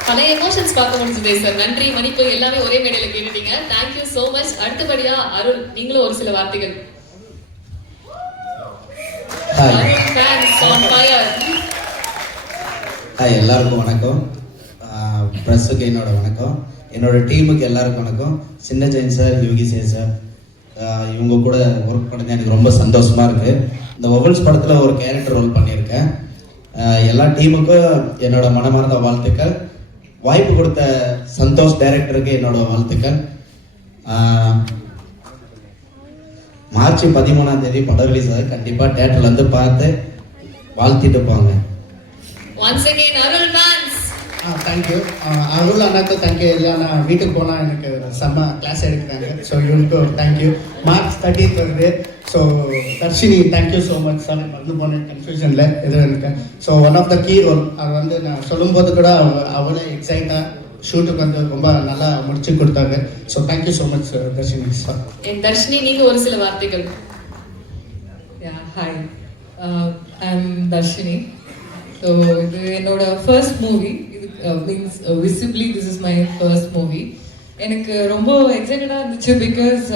பல எமோஷன்ஸ் பார்க்க முடிஞ்சதே சார். நன்றி, மன்னிப்பு, எல்லாமே ஒரே மேடையில கேட்டுட்டீங்க. Thank you so much. அடுத்தபடியா அருள், நீங்களும் ஒரு சில வார்த்தைகள். அருள் fans on fire. ஹாய், எல்லாருக்கும் வணக்கம். ப்ரெஸ்ஸுக்கு என்னோட வணக்கம், என்னோட டீமுக்கு எல்லாருக்கும் வணக்கம். சின்ன ஜெயின் சார், யோகி சார், இவங்க கூட ஒர்க் பண்ணது எனக்கு ரொம்ப சந்தோஷமாக இருக்குது. இந்த ஒவல்ஸ் படத்தில் ஒரு கேரக்டர் ரோல் பண்ணியிருக்கேன். எல்லா டீமுக்கும் என்னோட மனமார்ந்த வாழ்த்துக்கள். வாய்ப்பு கொடுத்த சந்தோஷ் டைரக்டருக்கு என்னோட வாழ்த்துக்கள். மார்ச் 13 படம் ரிலீஸ் ஆகுது. கண்டிப்பாக தேட்டரில் வந்து பார்த்து வாழ்த்திட்டு போங்க. Once again, Arul fans. Thank you. Arul அண்ணாக்கு தேங்க்யூ. இல்லை நான் வீட்டுக்கு போனால் எனக்கு செம்ம கிளாஸ் எடுக்கிறாங்க. ஸோ இவருக்கு தேங்க்யூ. மார்ச் 30 வருது. So Dharshini thank you so much sir. மறந்து போனேன் கன்ஃபியூஷனில் எது இருக்கேன். So one of the key role அது வந்து நான் சொல்லும்போது கூட அவளே எக்ஸைட்டாக ஷூட்டுக்கு வந்து ரொம்ப நல்லா முடிச்சு கொடுத்தாங்க. So thank you so much Dharshini sir. என் தர்ஷினி, நீங்க ஒரு சில வார்த்தைகள். Hi, I'm Dharshini. ஸோ இது என்னோட ஃபர்ஸ்ட் மூவி. இது means visibly this is my first movie. எனக்கு ரொம்ப எக்ஸைட்டடாக இருந்துச்சு. பிகாஸ்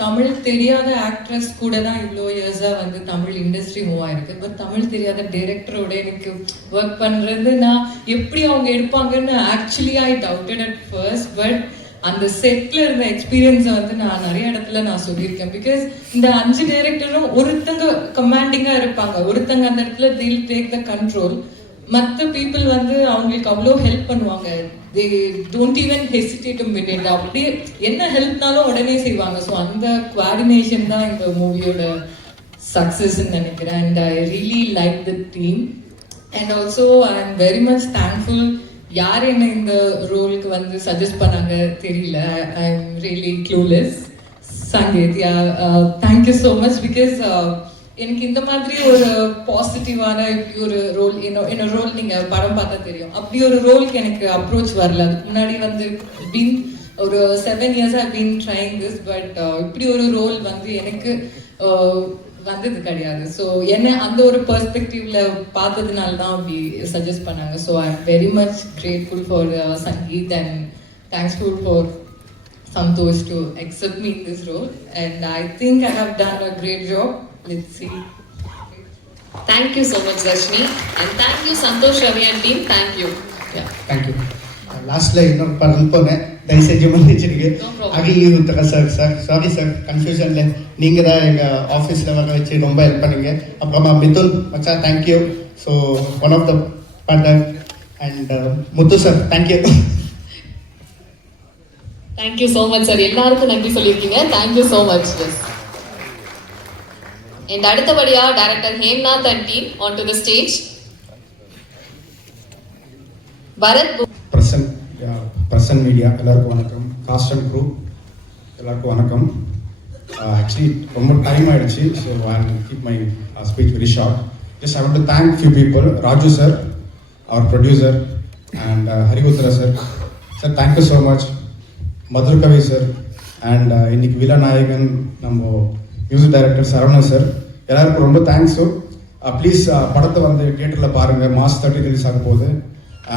தமிழ் தெரியாத ஆக்ட்ரஸ் கூட தான் இவ்வளோ இயர்ஸாக வந்து தமிழ் இண்டஸ்ட்ரி மூவ் ஆயிருக்கு. பட் தமிழ் தெரியாத டைரக்டரோட எனக்கு ஒர்க் பண்ணுறது நான் எப்படி அவங்க எடுப்பாங்கன்னு actually I doubted at first. But அந்த செட்டில் இருந்த எக்ஸ்பீரியன்ஸை வந்து நான் நிறைய இடத்துல நான் சொல்லியிருக்கேன். பிகாஸ் இந்த 5 டைரக்டரும் ஒருத்தங்க கமாண்டிங்காக இருப்பாங்க, ஒருத்தங்க அந்த இடத்துல they'll take the control. மற்ற பீப்புள் வந்து அவங்களுக்கு அவ்வளோ ஹெல்ப் பண்ணுவாங்க. they don't even hesitate a minute. அப்படியே என்ன ஹெல்ப்னாலும் உடனே செய்வாங்க. ஸோ அந்த கோஆர்டினேஷன் தான் இந்த மூவியோட சக்ஸஸ்ன்னு நினைக்கிறேன். And I really like the team. And also I am very much thankful. யார் என்ன இந்த ரோலுக்கு வந்து சஜஸ்ட் பண்ணாங்க தெரியல. I am really clueless. Sangeeth, thank you so much. Because எனக்கு இந்த மாதிரி ஒரு பாசிட்டிவான இப்படி ஒரு ரோல், என்ன ரோல் நீங்கள் படம் பார்த்தா தெரியும், அப்படி ஒரு ரோலுக்கு எனக்கு அப்ரோச் வரல. அதுக்கு முன்னாடி வந்து பீன் ஒரு 7 years I've been trying this. But இப்படி ஒரு ரோல் வந்து எனக்கு வந்தது கிடையாது. ஸோ என்ன அந்த ஒரு பெர்ஸ்பெக்டிவ்ல பார்த்ததுனால தான் அப்படி சஜஸ்ட் பண்ணாங்க. So I am very much grateful for Sangeeth and thankful for Santosh to accept me in this role. And I think I have done a great job. Let's see. Thank you so much, Darshini. And thank you, Santosh Ravi and team. Thank you. Yeah. Thank you. லாஸ்ட்டில் இன்னொரு படம் போனேன், தயவுசெஞ்சு மன்னிச்சிருங்க. அகி உத்தர sir sorry sir, கன்ஃபியூஷனில் நீங்கள் தான் எங்கள் ஆஃபீஸில் வர வச்சு ரொம்ப ஹெல்ப் பண்ணீங்க. அப்புறமா மிதுன் மச்சா thank you. So one of the partner. And Muthu sir thank you. Thank you so much sir. எல்லாருக்கும் நன்றி சொல்லியிருக்கீங்க. Thank you so much. Yes. And அடுத்தபடியா director Hemnath and team on to the stage. Bharath பிரசன் மீடியா எல்லாருக்கும் வணக்கம். காஸ்ட் அண்ட் க்ரூ எல்லாருக்கும் வணக்கம். ஆக்சுவலி ரொம்ப டைம் ஆயிடுச்சு, so I keep my speech very short. Just I want to thank few people. Raju sir, அவர் producer, and Harikuthra sir. Sir thank you so much. Madhur Kavi sir, and இன்னைக்கு வில்லநாயகன் நம்ம மியூசிக் டைரக்டர் சரவணன் சார், எல்லாருக்கும் ரொம்ப தேங்க்ஸு. ப்ளீஸ் படத்தை வந்து தியேட்டரில் பாருங்கள். மார்ச் 30 ரிலீஸ் ஆக போகுது.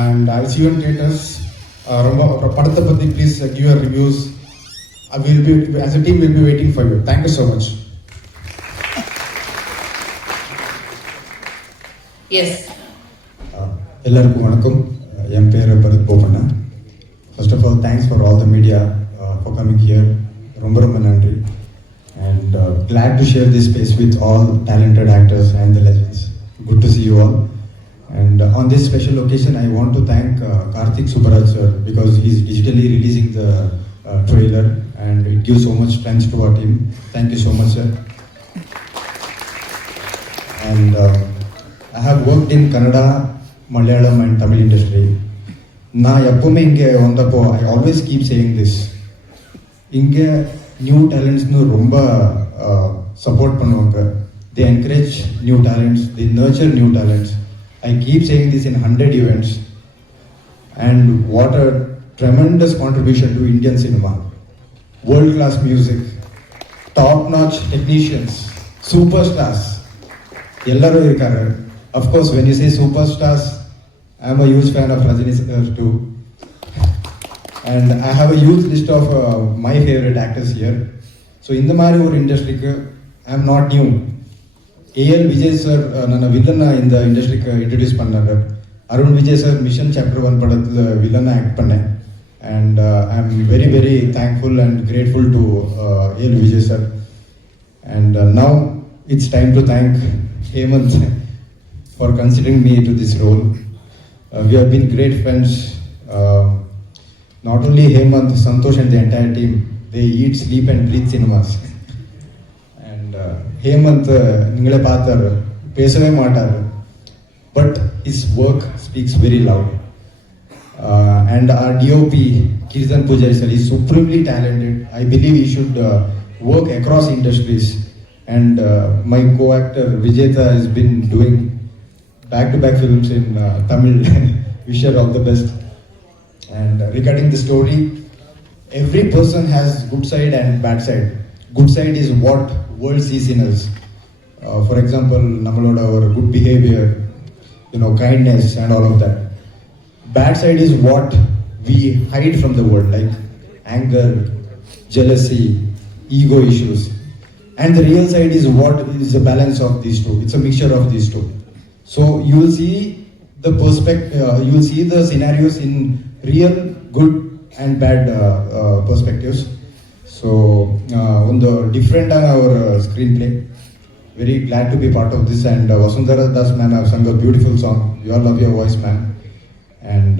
And I C you in theatres. ரொம்ப படத்தை பற்றி please give your reviews. We'll be, as a team, we'll be waiting for you. Thank you so much. Yes. எல்லாருக்கும் வணக்கம். என் பேர் Bharat Bopanna. First of all, thanks for all the media for coming here. ரொம்ப ரொம்ப நன்றி. And glad to share this space with all talented actors and the legends. Good to see you all. And on this special occasion, I want to thank Karthik Subbaraj sir, because he's digitally releasing the trailer, and it gives so much strength to our team. Thank you so much, sir. And I have worked in Kannada, Malayalam and Tamil industry. Na eppume inge vandapo I always keep saying this. Inge new talents nu romba support பண்ணுவாங்க. They encourage new talents, they nurture new talents. I keep saying this in 100 events. And what a tremendous contribution to Indian cinema. World class music, top notch technicians, superstars. Ellaru irukkaru. Of course, when you say superstars, I am a huge fan of Rajini sir too. And I have a huge list of my favorite actors here. So in the mari or industry ku I am not new. A.L. Vijay sir nana villain in the industry ku introduce pannaru. Arun Vijay sir Mission Chapter 1 படத்துல villain act பண்ணேன். And I am very very thankful and grateful to A.L. Vijay sir. And now it's time to thank Hemant for considering me to this role. We have been great friends. Not only Hemant, Santosh and the entire team, they eat, sleep and breathe cinemas. And Hemant ningale paathar pesave maatar, but his work speaks very loud. And our DOP Kirtan Pujari sir is supremely talented. I believe he should work across industries. And my co-actor Vijayta has been doing back-to-back films in Tamil. Wish her all the best. And regarding the story, every person has good side and bad side. Good side is what world sees in us. For example, nammaloda our good behavior, kindness and all of that. Bad side is what we hide from the world, like anger, jealousy, ego issues. And the real side is what is the balance of these two. It's a mixture of these two. So you will see the you will see the scenarios in real good and bad perspectives. So on the different our screenplay, very glad to be part of this. And Vasundhara Das ma'am have sung a beautiful song. We all love your voice, ma'am. And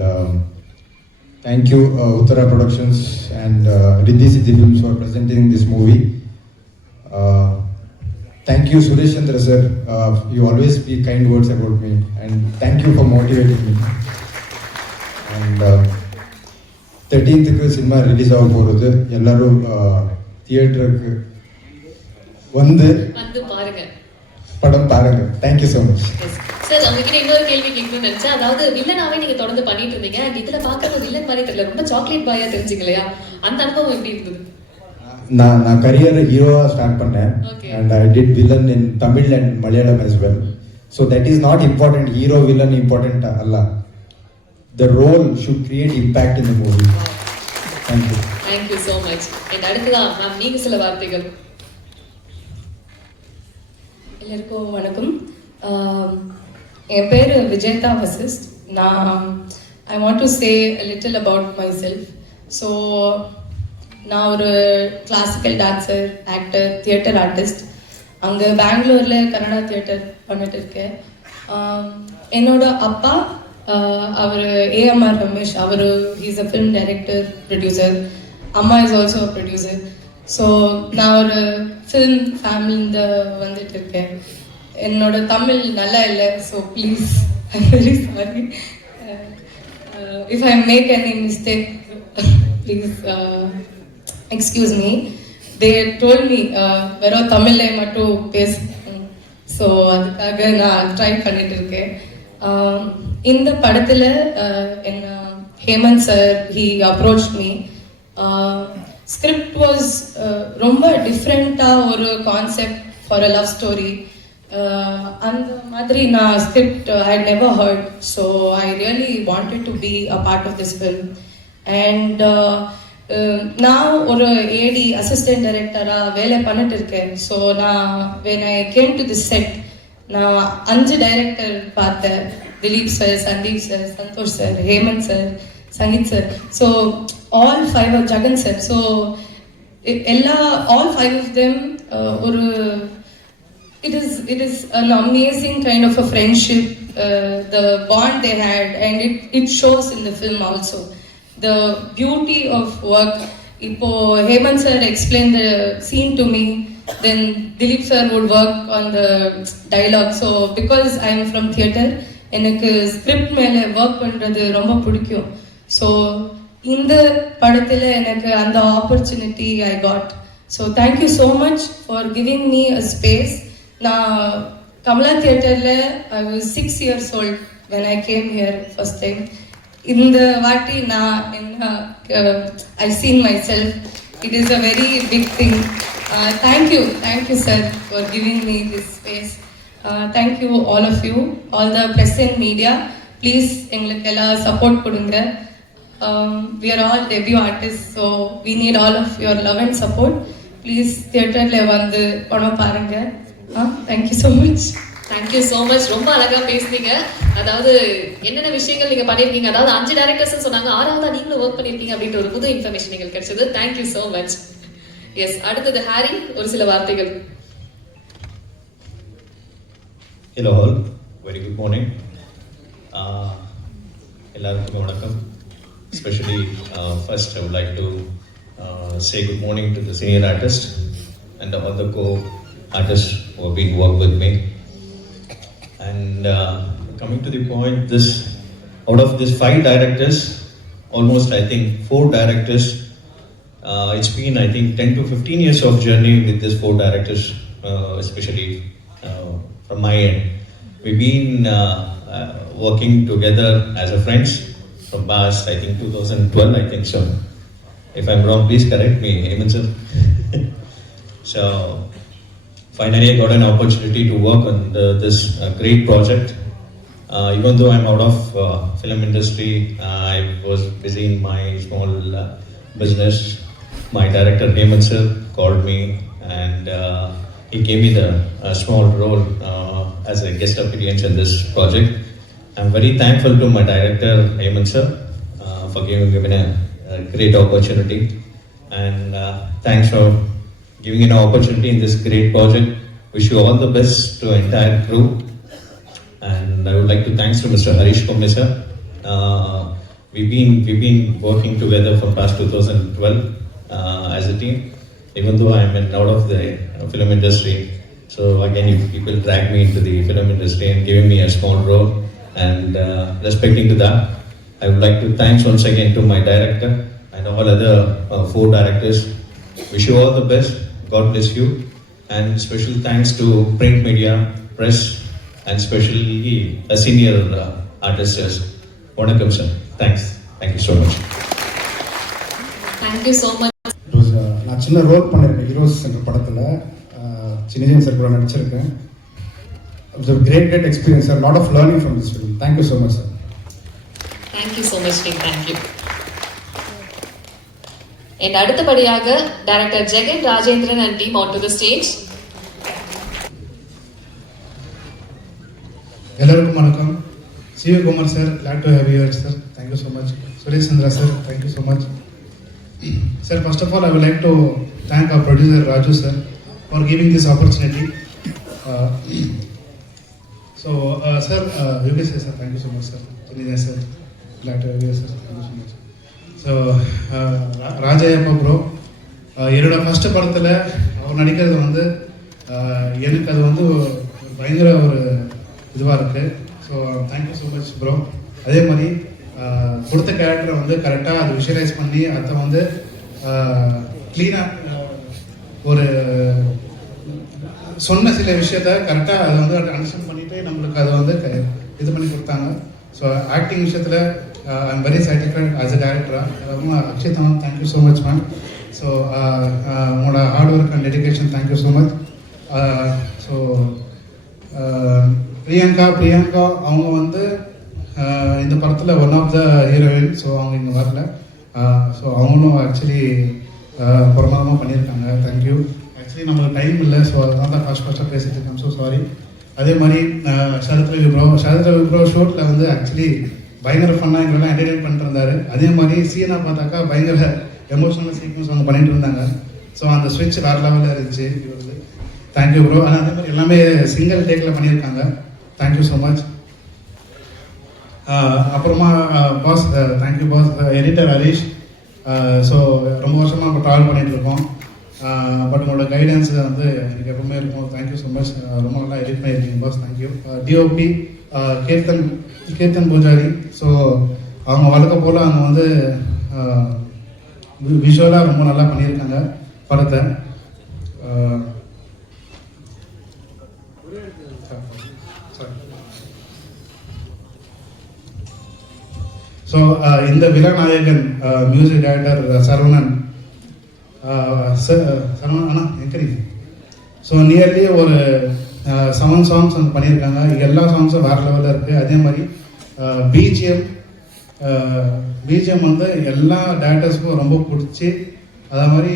thank you Uttara Productions and Riddhi Siddhi Films for presenting this movie. Thank you Suresh Chandra sir, you always speak kind words about me, and thank you for motivating me. And 13th க்கு cinema release ஆக போகிறது. எல்லாரும் தியேட்டருக்கு வந்து பாருங்க, படம் பாருங்க. Thank you so much. Sir, உங்ககிட்ட இன்னொரு கேள்வி கேட்கணும்னு நினைச்சேன். அதாவது வில்லனாவே நீங்க தொடர்ந்து பண்ணிட்டு இருந்தீங்க, அண்ட் இதுல பாக்குறது வில்லன் மாதிரி தெரியல, ரொம்ப சாக்லேட் பாயா தெரிஞ்சுங்க இல்லையா? அந்த அனுபவம் எப்படி இருந்தது? நான் கரியர் ஹீரோவா ஸ்டார்ட் பண்ணேன். And I did villain in Tamil and Malayalam as well. So that is not important. Hero villain important alla. The role should create impact in the movie. Thank you. Thank you so much. And அடுத்ததா ma'am நீங்க சில வார்த்தைகள். எல்லாருக்கும் வணக்கம். என் பேர் விஜயதா Vashisht. I want to say a little about myself. So நான் ஒரு classical dancer, actor, theatre artist. அங்கே பெங்களூரில் கன்னடா தியேட்டர் பண்ணிட்டு இருக்கேன். என்னோட அப்பா அவர் ஏஎம்ஆர் ரமேஷ், அவர் is a film director, producer. Amma is also a producer. So நான் ஒரு ஃபிலிம் ஃபேமிலிಯಿಂದ வந்துட்டு இருக்கேன். என்னோட தமிழ் நல்லா இல்லை, so please I am very sorry if I make any mistake, please excuse me. They told me வெறும் தமிழ்ல மட்டும் பேசு, ஸோ அதுக்காக நான் ட்ரை பண்ணிட்டு இருக்கேன். இந்த படத்தில் என்ன Hemanth sir he approach me. Script was ரொம்ப டிஃப்ரெண்ட்டாக ஒரு concept for a love story. அந்த மாதிரி நான் script I never heard, so I really wanted to be a part of this film. And நான் ஒரு ஏடி அசிஸ்டன்ட் டைரக்டராக வேலை பண்ணிட்டு இருக்கேன். ஸோ நான் when I came to this set, நான் 5 டைரக்டர் பார்த்தேன். Dileep sir, Sandeep sir, Santhosh sir, Hemanth sir, Sangeeth sir. So all 5 of Jagan sir. So all 5 of them ஒரு it is an amazing kind of a friendship, the bond they had, and it shows in the film also. The beauty of work. Ipo Hemant sir explained the scene to me, then Dilip sir would work on the dialogue. So because I am from theatre, எனக்கு script மேலே work பண்ணுறது ரொம்ப பிடிக்கும். So இந்த படத்தில் எனக்கு அந்த opportunity I got. So thank you so much for giving me a space. நான் கமலா தியேட்டரில் I was 6 years old when I came here first time. இந்த வாட்டி நான் என்ன I seen myself. It is a very big thing. Thank you sir for giving me this space. Thank you all of you, all the press and media. Please எங்களுக்கு எல்லாம் support கொடுங்க. we are all debut artists, so we need all of your love and support. Please தியேட்டரில் வந்து படம் பாருங்க. Thank you so much. Thank you so much. ரொம்ப அழகா பேசுனீங்க. அதாவது என்னென்ன விஷயங்கள் நீங்க பண்ணிருக்கீங்க, அதாவது 5 டைரக்டர்ஸ் சொன்னாங்க, 6ஆவதா நீங்களும் ஒர்க் பண்ணிருக்கீங்க அப்படின்ற ஒரு புது இன்ஃபர்மேஷன் எங்களுக்கு கிடைச்சது. Thank you so much. எஸ், அடுத்தது ஹாரி, ஒரு சில வார்த்தைகள். Hello all, very good morning. எல்லாருக்கும் வணக்கம். Especially first I would like to say good morning to the senior artist and all the co-artists who have been worked with me. And coming to the point, out of these 5 directors, almost I think 4 directors, it's been I think 10 to 15 years of journey with these 4 directors, especially from my end. We've been working together as a friends from past I think 2012, I think so. If I'm wrong, please correct me, Hemant sir. So finally I got an opportunity to work on this great project. Even though I'm out of film industry, I was busy in my small business. My director Hemant sir called me and he gave me the small role as a guest appearance in this project. I'm very thankful to my director Hemant sir for giving me a great opportunity, and thanks for giving an opportunity in this great project. Wish you all the best to entire crew, and I would like to thanks to Mr. Harish Kumar sir. We've been working together from past 2012 as a team. Even though I'm out of the film industry, so again people drag me into the film industry and giving me a small role, and respecting to that, I would like to thanks once again to my director and all other 4 directors. Wish you all the best. God bless you. And special thanks to print media, press, and especially a senior artists. Vanakkam sir. Thanks. Thank you so much. Thank you so much. நான் சின்ன role பண்ணியிருக்கேன் heroes என்ற படத்தில். சின்னஜெயின் sir கூட நடிச்சிருக்கேன். It was a great experience, sir. A lot of learning from this film. Thank you so much, sir. Thank you so much, team. Thank you. And அடுத்தபடியாக director Jagan Rajendran and team onto the stage. எல்லாருக்கும் வணக்கம். Sivakumar sir, glad to have you here, sir. Thank you so much. Suresh Chandra sir, thank you so much. Sir, first of all, I would like to thank our producer Raju sir for giving this opportunity. Sir, you can say sir, thank you so much, sir. Chinizai sir, glad to have you, sir. Thank you so much. So Rajayappa bro என்னோட first படத்தில் அவர் நடிக்கிறது வந்து எனக்கு அது வந்து பயங்கர ஒரு இதுவாக இருக்குது. So thank you so much bro. அதே மாதிரி கொடுத்த கேரக்டரை வந்து கரெக்டாக அது விஷுவலைஸ் பண்ணி அதை வந்து க்ளீனாக ஒரு சொன்ன சில விஷயத்த கரெக்டாக அதை வந்து அண்டர்ஸ்டாண்ட் பண்ணிவிட்டு நம்மளுக்கு அதை வந்து இது பண்ணி கொடுத்தாங்க. ஸோ ஆக்டிங் விஷயத்தில் I am very satisfied as a டேரக்டராக. ரொம்ப Akshitha ma'am thank you so much ma'am. So உங்களோட hard work and dedication thank you so much. So Priyanka அவங்க வந்து இந்த படத்தில் one of the heroine. So அவங்க இங்கே வரல. ஸோ அவங்களும் ஆக்சுவலி பிரமாதமாக பண்ணியிருக்காங்க. தேங்க்யூ. ஆக்சுவலி நம்மளுக்கு டைம் இல்லை. ஸோ அதனால தான் ஃபஸ்ட்டாக பேசிட்டு இருக்கேன். So sorry. அதே மாதிரி சரத் ரவி ப்ரோ ஷூட்டில் வந்து ஆக்சுவலி பயங்கர ஃபன்னாக எங்களெல்லாம் என்டர்டெயின் பண்ணிட்டு இருந்தார். அதே மாதிரி சீனா பார்த்தாக்கா பயங்கர எமோஷனல் சீக்வன்ஸ் அவங்க பண்ணிட்டு இருந்தாங்க. ஸோ அந்த ஸ்விட்ச் வேறு லெவலில் இருந்துச்சு. Thank you bro. ஆனால் அதே மாதிரி எல்லாமே சிங்கிள் டேக்கில் பண்ணியிருக்காங்க. Thank you so much. அப்புறமா boss thank you boss. Editor Harish. So ரொம்ப வருஷமாக இப்போ ட்ராவல் பண்ணிகிட்ருக்கோம். பட் உங்களோட கைடன்ஸ் வந்து எனக்கு எப்பவுமே இருக்கும். Thank you so much. ரொம்ப நல்லா எடிட் பண்ணியிருக்கீங்க boss. Thank you. DOP Keerthan Pujari. So அவங்க வழக்கம் போல் அவங்க வந்து விஷுவலாக ரொம்ப நல்லா பண்ணியிருக்காங்க படத்தை. ஸோ இந்த விலநாயகன் மியூசிக் டைரக்டர் சரவணன் அண்ணா எங்கறீங்க. ஸோ நியர்லி ஒரு 7 சாங்ஸ் வந்து பண்ணியிருக்காங்க. எல்லா சாங்ஸும் வேறு லெவலில் இருக்குது. அதே மாதிரி பிஜிஎம் வந்து எல்லா டேரக்டர்ஸுக்கும் ரொம்ப பிடிச்சி அதே மாதிரி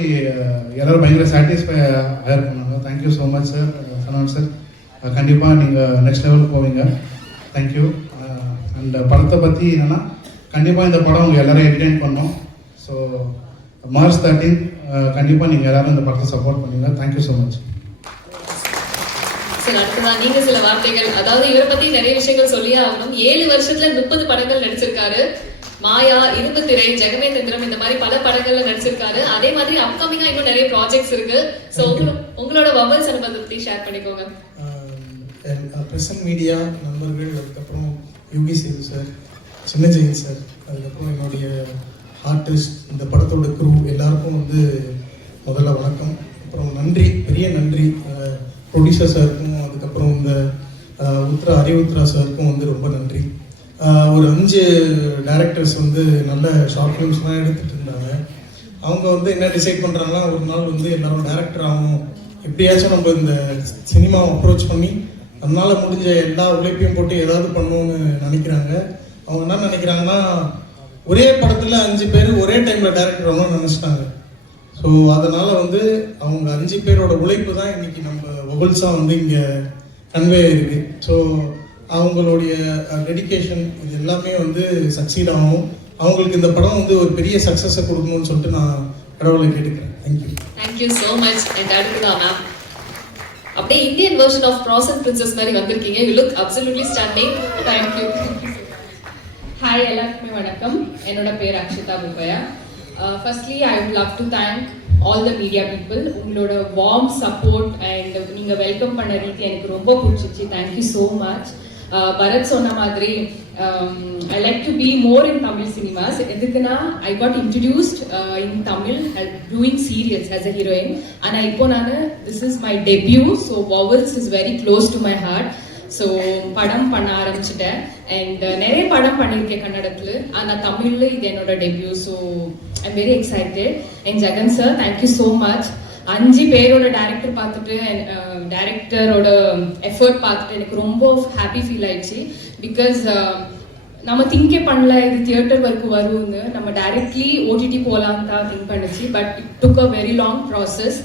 எல்லோரும் பயங்கர சாட்டிஸ்ஃபை ஆகிருக்காங்க. Thank you so much sir Saravanan sir. கண்டிப்பாக நீங்கள் நெக்ஸ்ட் லெவலுக்கு போவீங்க. தேங்க்யூ. அண்ட் படத்தை பற்றி என்னென்னா கண்டிப்பாக இந்த படம் உங்கள் எல்லோரும் என்டர்டெயின் பண்ணோம். ஸோ மார்ச் 13 கண்டிப்பாக நீங்கள் எல்லாரும் இந்த படத்தை சப்போர்ட் பண்ணுங்க. Thank you so much. சரி, அடுத்ததான் நீங்க சில வார்த்தைகள். அதாவது இவரை பத்தி நிறைய விஷயங்கள் சொல்லியே ஆகணும். 7 வருஷத்துல 30 படங்கள் நடிச்சிருக்காரு. மாயா, இரும்பு திரை, ஜெகமேந்திரம் இந்த மாதிரி பல படங்கள்ல நடிச்சிருக்காரு. அதே மாதிரி அப்கமிங்கா இன்னும் நிறைய ப்ராஜெக்ட்ஸ் இருக்கு. ஸோ உங்களோட வவல்ஸ் அனுபவத்தை பத்தி ஷேர் பண்ணிக்கோங்க. பிரசன்ட் மீடியா நண்பர்கள், அதுக்கப்புறம் யூகி சேது சார், சின்ன ஜெயின் சார், அதுக்கப்புறம் என்னுடைய ஆர்டிஸ்ட், இந்த படத்தோட குரூ எல்லாருக்கும் வந்து முதல்ல வணக்கம். அப்புறம் நன்றி, பெரிய நன்றி ப்ரொடியூசர் சாருக்கும், அதுக்கப்புறம் இந்த அறிவுத்ரா சாருக்கும் வந்து ரொம்ப நன்றி. ஒரு 5 டைரக்டர்ஸ் வந்து நல்ல ஷார்ட் ஃபிலிம்ஸ்லாம் எடுத்துகிட்டு இருந்தாங்க. அவங்க வந்து என்ன டிசைட் பண்ணுறாங்கன்னா, ஒரு நாள் வந்து எல்லாரும் டைரக்டர் ஆகணும், எப்படியாச்சும் நம்ம இந்த சினிமாவை அப்ரோச் பண்ணி நம்மளால் முடிஞ்ச எல்லா உழைப்பையும் போட்டு ஏதாவது பண்ணணும்னு நினைக்கிறாங்க. அவங்க என்ன நினைக்கிறாங்கன்னா, ஒரே படத்தில் 5 பேர் ஒரே டைமில் டைரக்டர் ஆகணும்னு நினச்சிட்டாங்க. ஸோ அதனால் வந்து அவங்க 5 பேரோட உழைப்பு தான் இன்றைக்கி நம்ம வபல்ஸாக வந்து இங்கே கன்வே ஆகிருக்கு. ஸோ அவங்களுடைய டெடிக்கேஷன் இது எல்லாமே வந்து சக்சீட் ஆகும். அவங்களுக்கு இந்த படம் வந்து ஒரு பெரிய சக்ஸஸை கொடுக்கணும்னு சொல்லிட்டு நான் கடவுளை கேட்டுக்கிறேன். Thank you so much. அண்ட் அடுத்ததான் மேம், அப்படியே Indian version of frozen princess மாதிரி வந்திருக்கீங்க. You look absolutely stunning. Thank you. Hi, எல்லாருக்குமே வணக்கம். என்னோட பேர் Akshitha Bopaiah. Firstly I would love to thank all the media people. உங்களோட வார்ம் சப்போர்ட் அண்ட் நீங்கள் வெல்கம் பண்ண ரீதி எனக்கு ரொம்ப பிடிச்சிச்சு. Thank you so much. பரத் சொன்ன மாதிரி I like to be more in Tamil cinemas. எதுக்குன்னா I got introduced in Tamil doing serials as a heroine. ஆனால் இப்போ நான் this is my debut. So vowels is very close to my heart. So படம் பண்ண ஆரம்பிச்சிட்டேன். And நிறைய படம் பண்ணியிருக்கேன் கன்னடத்தில். ஆனால் தமிழில் இது என்னோட debut. So I am very excited. And Jagan sir, thank you so much. 5 பேரோட டேரக்டர் பார்த்துட்டு டேரக்டரோட எஃபர்ட் பார்த்துட்டு எனக்கு ரொம்ப ஹாப்பி ஃபீல் ஆயிடுச்சு. பிகாஸ் நம்ம திங்கே பண்ணல இது தியேட்டர் வரைக்கும் வரும்னு. நம்ம டைரக்ட்லி ஓடிடி போகலான்னு தான் திங்க் பண்ணுச்சு. But it took a very long process.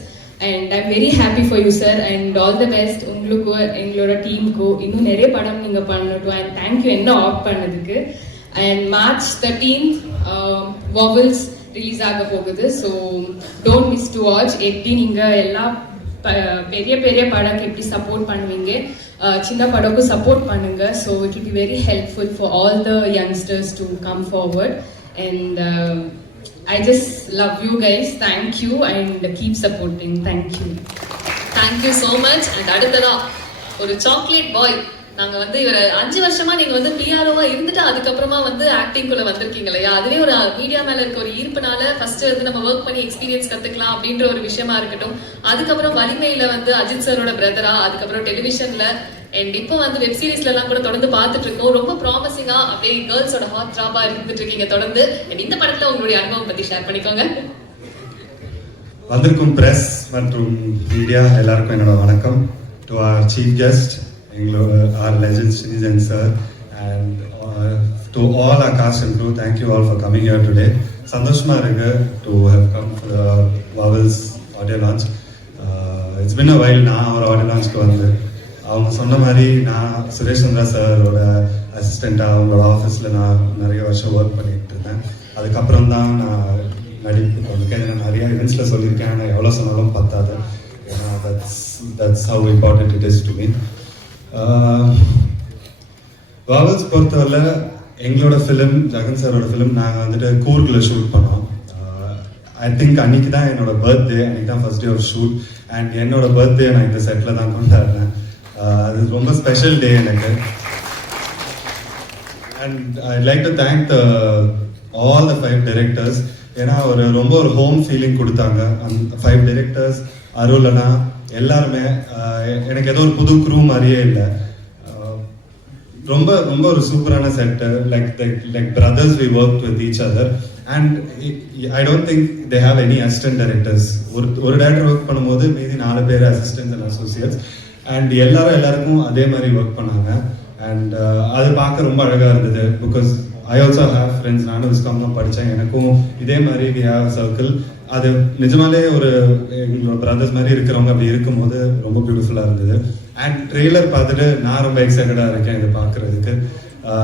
And I am very happy for you sir. And all the best உங்களுக்கு, எங்களோட டீமுக்கு. இன்னும் நிறைய படம் நீங்கள் பண்ணட்டும். அண்ட் தேங்க்யூ என்ன ஆப் பண்ணதுக்கு. அண்ட் மார்ச் 13 வவல்ஸ் ரிலீஸ் ஆக போகுது. So don't miss to watch. எப்படி நீங்கள் எல்லா பெரிய பெரிய படக்கு எப்படி சப்போர்ட் பண்ணுவீங்க, சின்ன படக்கும் சப்போர்ட் பண்ணுங்க. So it will be very helpful for all the youngsters to come forward. And I just love you guys. Thank you and keep supporting. Thank you. Thank you so much. And அடுத்ததா ஒரு chocolate boy. நாங்க வந்து இவரை 5 வருஷமா நீங்க வந்து பிஆர்ஓவா இருந்துட்டு அதுக்கப்புறமா வந்து ஆக்டிங் குள்ள வந்திருக்கீங்க இல்லையா? அதுவே ஒரு மீடியா மேல இருக்க ஒரு ஈர்ப்புனால ஃபர்ஸ்ட் வந்து நம்ம ஒர்க் பண்ணி எக்ஸ்பீரியன்ஸ் கத்துக்கலாம் அப்படின்ற ஒரு விஷயமா இருக்கட்டும். அதுக்கப்புறம் வலிமையில வந்து அஜித் சாரோட பிரதரா, அதுக்கப்புறம் டெலிவிஷன்ல அண்ட் இப்போ வந்து வெப் சீரிஸ்ல எல்லாம் கூட தொடர்ந்து பார்த்துட்டு இருக்கோம். ரொம்ப ப்ராமிசிங்கா அப்படியே கேர்ள்ஸோட ஹாட் ட்ராப்பா இருந்துட்டு இருக்கீங்க தொடர்ந்து. அண்ட் இந்த படத்துல உங்களுடைய அனுபவம் பத்தி ஷேர் பண்ணிக்கோங்க. வந்திருக்கும் பிரஸ் மற்றும் மீடியா எல்லாருக்கும் என்னோட வணக்கம். To our chief guest, our legend Srinidhan sir, and to all our cast and crew, thank you all for coming here today. சந்தோஷமா இருக்கு to have come for the Vowels audio launch. It's been a while நான் ஒரு audio launchக்கு வந்து அவங்க சொன்ன மாதிரி நான் சுரேஷ் சந்திரா சாரோட அசிஸ்டண்ட்டாக அவங்களோட ஆஃபீஸில் நான் நிறைய வருஷம் ஒர்க் பண்ணிட்டு இருந்தேன். அதுக்கப்புறம் தான் நான் நடிப்பு வந்திருக்கேன். நான் நிறைய இவெண்ட்ஸில் சொல்லியிருக்கேன், ஆனால் எவ்வளோ சொன்னாலும் பத்தாது. ஏன்னா that's how important it is to me. வாவல்ஸ் பொறுத்தவரை எங்களோட ஃபிலிம், ஜெகன் சாரோட ஃபிலிம் நாங்கள் வந்துட்டு கூர்கில் ஷூட் பண்ணோம். ஐ திங்க் அன்னைக்கு தான் என்னோட பர்த்டே, அன்னைக்கு தான் first day of shoot. And என்னோட பர்த்டே நான் இந்த செட்டில் தான் கொண்டாடுறேன். அது ரொம்ப ஸ்பெஷல் டே எனக்கு. And I like to thank all the 5 directors. ஏன்னா ரொம்ப ஒரு ஹோம் ஃபீலிங் கொடுத்தாங்க. அந்த 5 டைரக்டர்ஸ், அருளனா எல்லாருமே எனக்கு ஏதோ ஒரு புது க்ரூ மாதிரியே இல்லை. ரொம்ப ரொம்ப ஒரு சூப்பரான set. Like brothers we work with each other. And I don't think they have any assistant directors. ஒரு டைரக்டர் ஒர்க் பண்ணும்போது மீதி 4 பேர் அசிஸ்டன்ட்ஸ் அண்ட் அசோசியேட்ஸ். அண்ட் எல்லாருக்கும் அதே மாதிரி ஒர்க் பண்ணாங்க. அண்ட் அது பார்க்க ரொம்ப அழகாக இருந்தது. Because I also have friends. நானும் விஸ்காம் தான் படித்தேன். எனக்கும் இதே மாதிரி வி ஹேவ் சர்க்கிள். அது நிஜமாலே எங்களோட பிரதர்ஸ் மாதிரி இருக்கிறவங்க அப்படி இருக்கும்போது ரொம்ப பியூட்டிஃபுல்லாக இருந்தது. அண்ட் ட்ரெய்லர் பார்த்துட்டு நான் ரொம்ப எக்ஸைட்டடாக இருக்கேன் இதை பார்க்குறதுக்கு.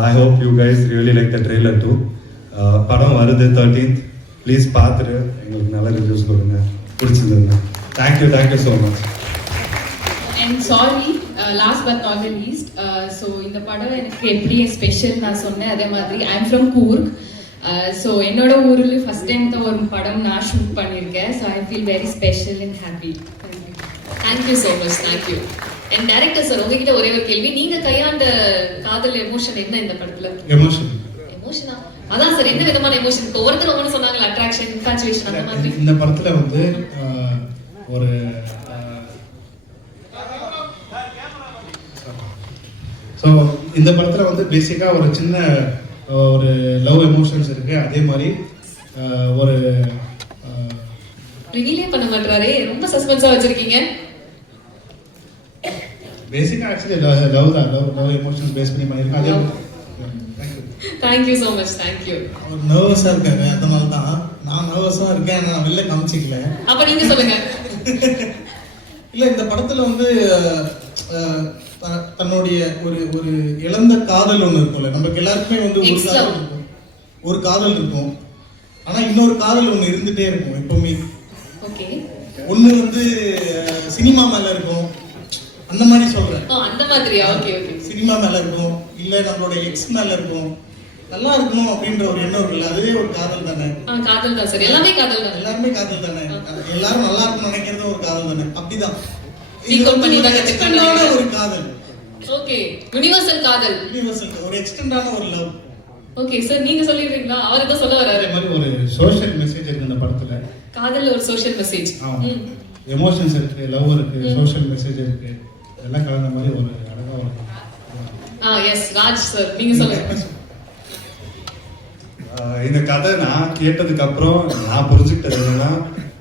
I hope you guys really like the trailer too. படம் வருது 13th. ப்ளீஸ் பார்த்துட்டு எங்களுக்கு நல்ல ரிவ்யூஸ் கொடுங்க. பிடிச்சிருந்துங்க. Thank you so much. And sorry, last but not the least, so இந்த படம் எனக்கு எப்படி ஸ்பெஷல் நான் சொன்னேன் அதே மாதிரி I am from Coorg. So என்னோட ஊரில் ஃபர்ஸ்ட் டைம் தான் ஒரு படம் நான் ஷூட் பண்ணியிருக்கேன். So I feel very special and happy. Thank you so much. Thank you. And director sir, உங்ககிட்ட ஒரே ஒரு கேள்வி. நீங்க கையாண்ட காதல் எமோஷன் என்ன இந்த படத்துல? எமோஷனா? அதான் சார், என்ன விதமான எமோஷன்? இப்போ ஒருத்தர் ஒன்று சொன்னாங்க, அட்ராக்ஷன், இன்ஃபாச்சுவேஷன், அந்த மாதிரி. இந்த படத்துல வந்து ஒரு ஸோ இந்த படத்தில் வந்து பேசிக்காக ஒரு சின்ன ஒரு லவ் எமோஷன்ஸ் இருக்குது. அதே மாதிரி ஒரு ரிவீலே பண்ண மாட்டாரே, ரொம்ப சஸ்பென்ஸாக வச்சிருக்கீங்க. பேசிக்காக ஆக்சுவலி லவ் தான், லவ் எமோஷன்ஸ் பேஸ் பண்ணி பண்ணியிருக்கேன். அதே தேங்க்யூ ஸோ மச். தேங்க்யூ. ஒரு நர்வஸாக இருக்காங்க, அதனால தான் நான் நர்வஸாக இருக்கேன். நான் வெளில காமிச்சிக்கல. அப்போ நீங்கள் சொல்லுங்க. இல்லை, இந்த படத்தில் வந்து தன்னுடைய ஒரு இழந்த காதல் ஒன்று இருக்கும்ல, நமக்கு எல்லாருக்குமே வந்து ஒரு காதல் இருக்கும். ஆனா இன்னொரு காதல் ஒன்று இருந்துட்டே இருக்கும் எப்பவுமே. ஒண்ணு வந்து சினிமா மேல இருக்கும், அந்த மாதிரி சொல்றேன். அந்த மாதிரியா? Okay okay. சினிமா மேல இருக்கும், இல்ல நம்மளோட எக்ஸ் மேல இருக்கும். நல்லா இருக்கணும் அப்படின்ற ஒரு எண்ணம் இருக்குல்ல, அதுவே ஒரு காதல் தானே? காதல் தான் சார், எல்லாமே காதல் தான். எல்லாருமே காதல் தானே. எல்லாரும் நல்லா இருக்கணும்னு நினைக்கிறது ஒரு காதல் தானே. அப்படிதான் ஒரு காதல். ஓகே, யுனிவர்சல் காதல். யுனிவர்சல், ஒரு எக்ஸ்டெண்டான ஒரு லவ். ஓகே சார், நீங்க சொல்லிடுறீங்களா? அவர் தான் சொல்ல வராரு. மாதிரி ஒரு சோஷியல் மெசேஜ் இருக்கு இந்த படத்துல. காதல்ல ஒரு சோஷியல் மெசேஜ், எமோஷன்ஸ் இருக்கு, லவ் இருக்கு, சோஷியல் மெசேஜ் இருக்கு, எல்லாம் கலந்த மாதிரி ஒரு அழகா ஒரு எஸ் ராஜ் சார், நீங்க சொல்லுங்க. இந்த கதை நான் கேட்டதுக்கு அப்புறம் நான் புரிஞ்சுக்கிட்டது என்னன்னா,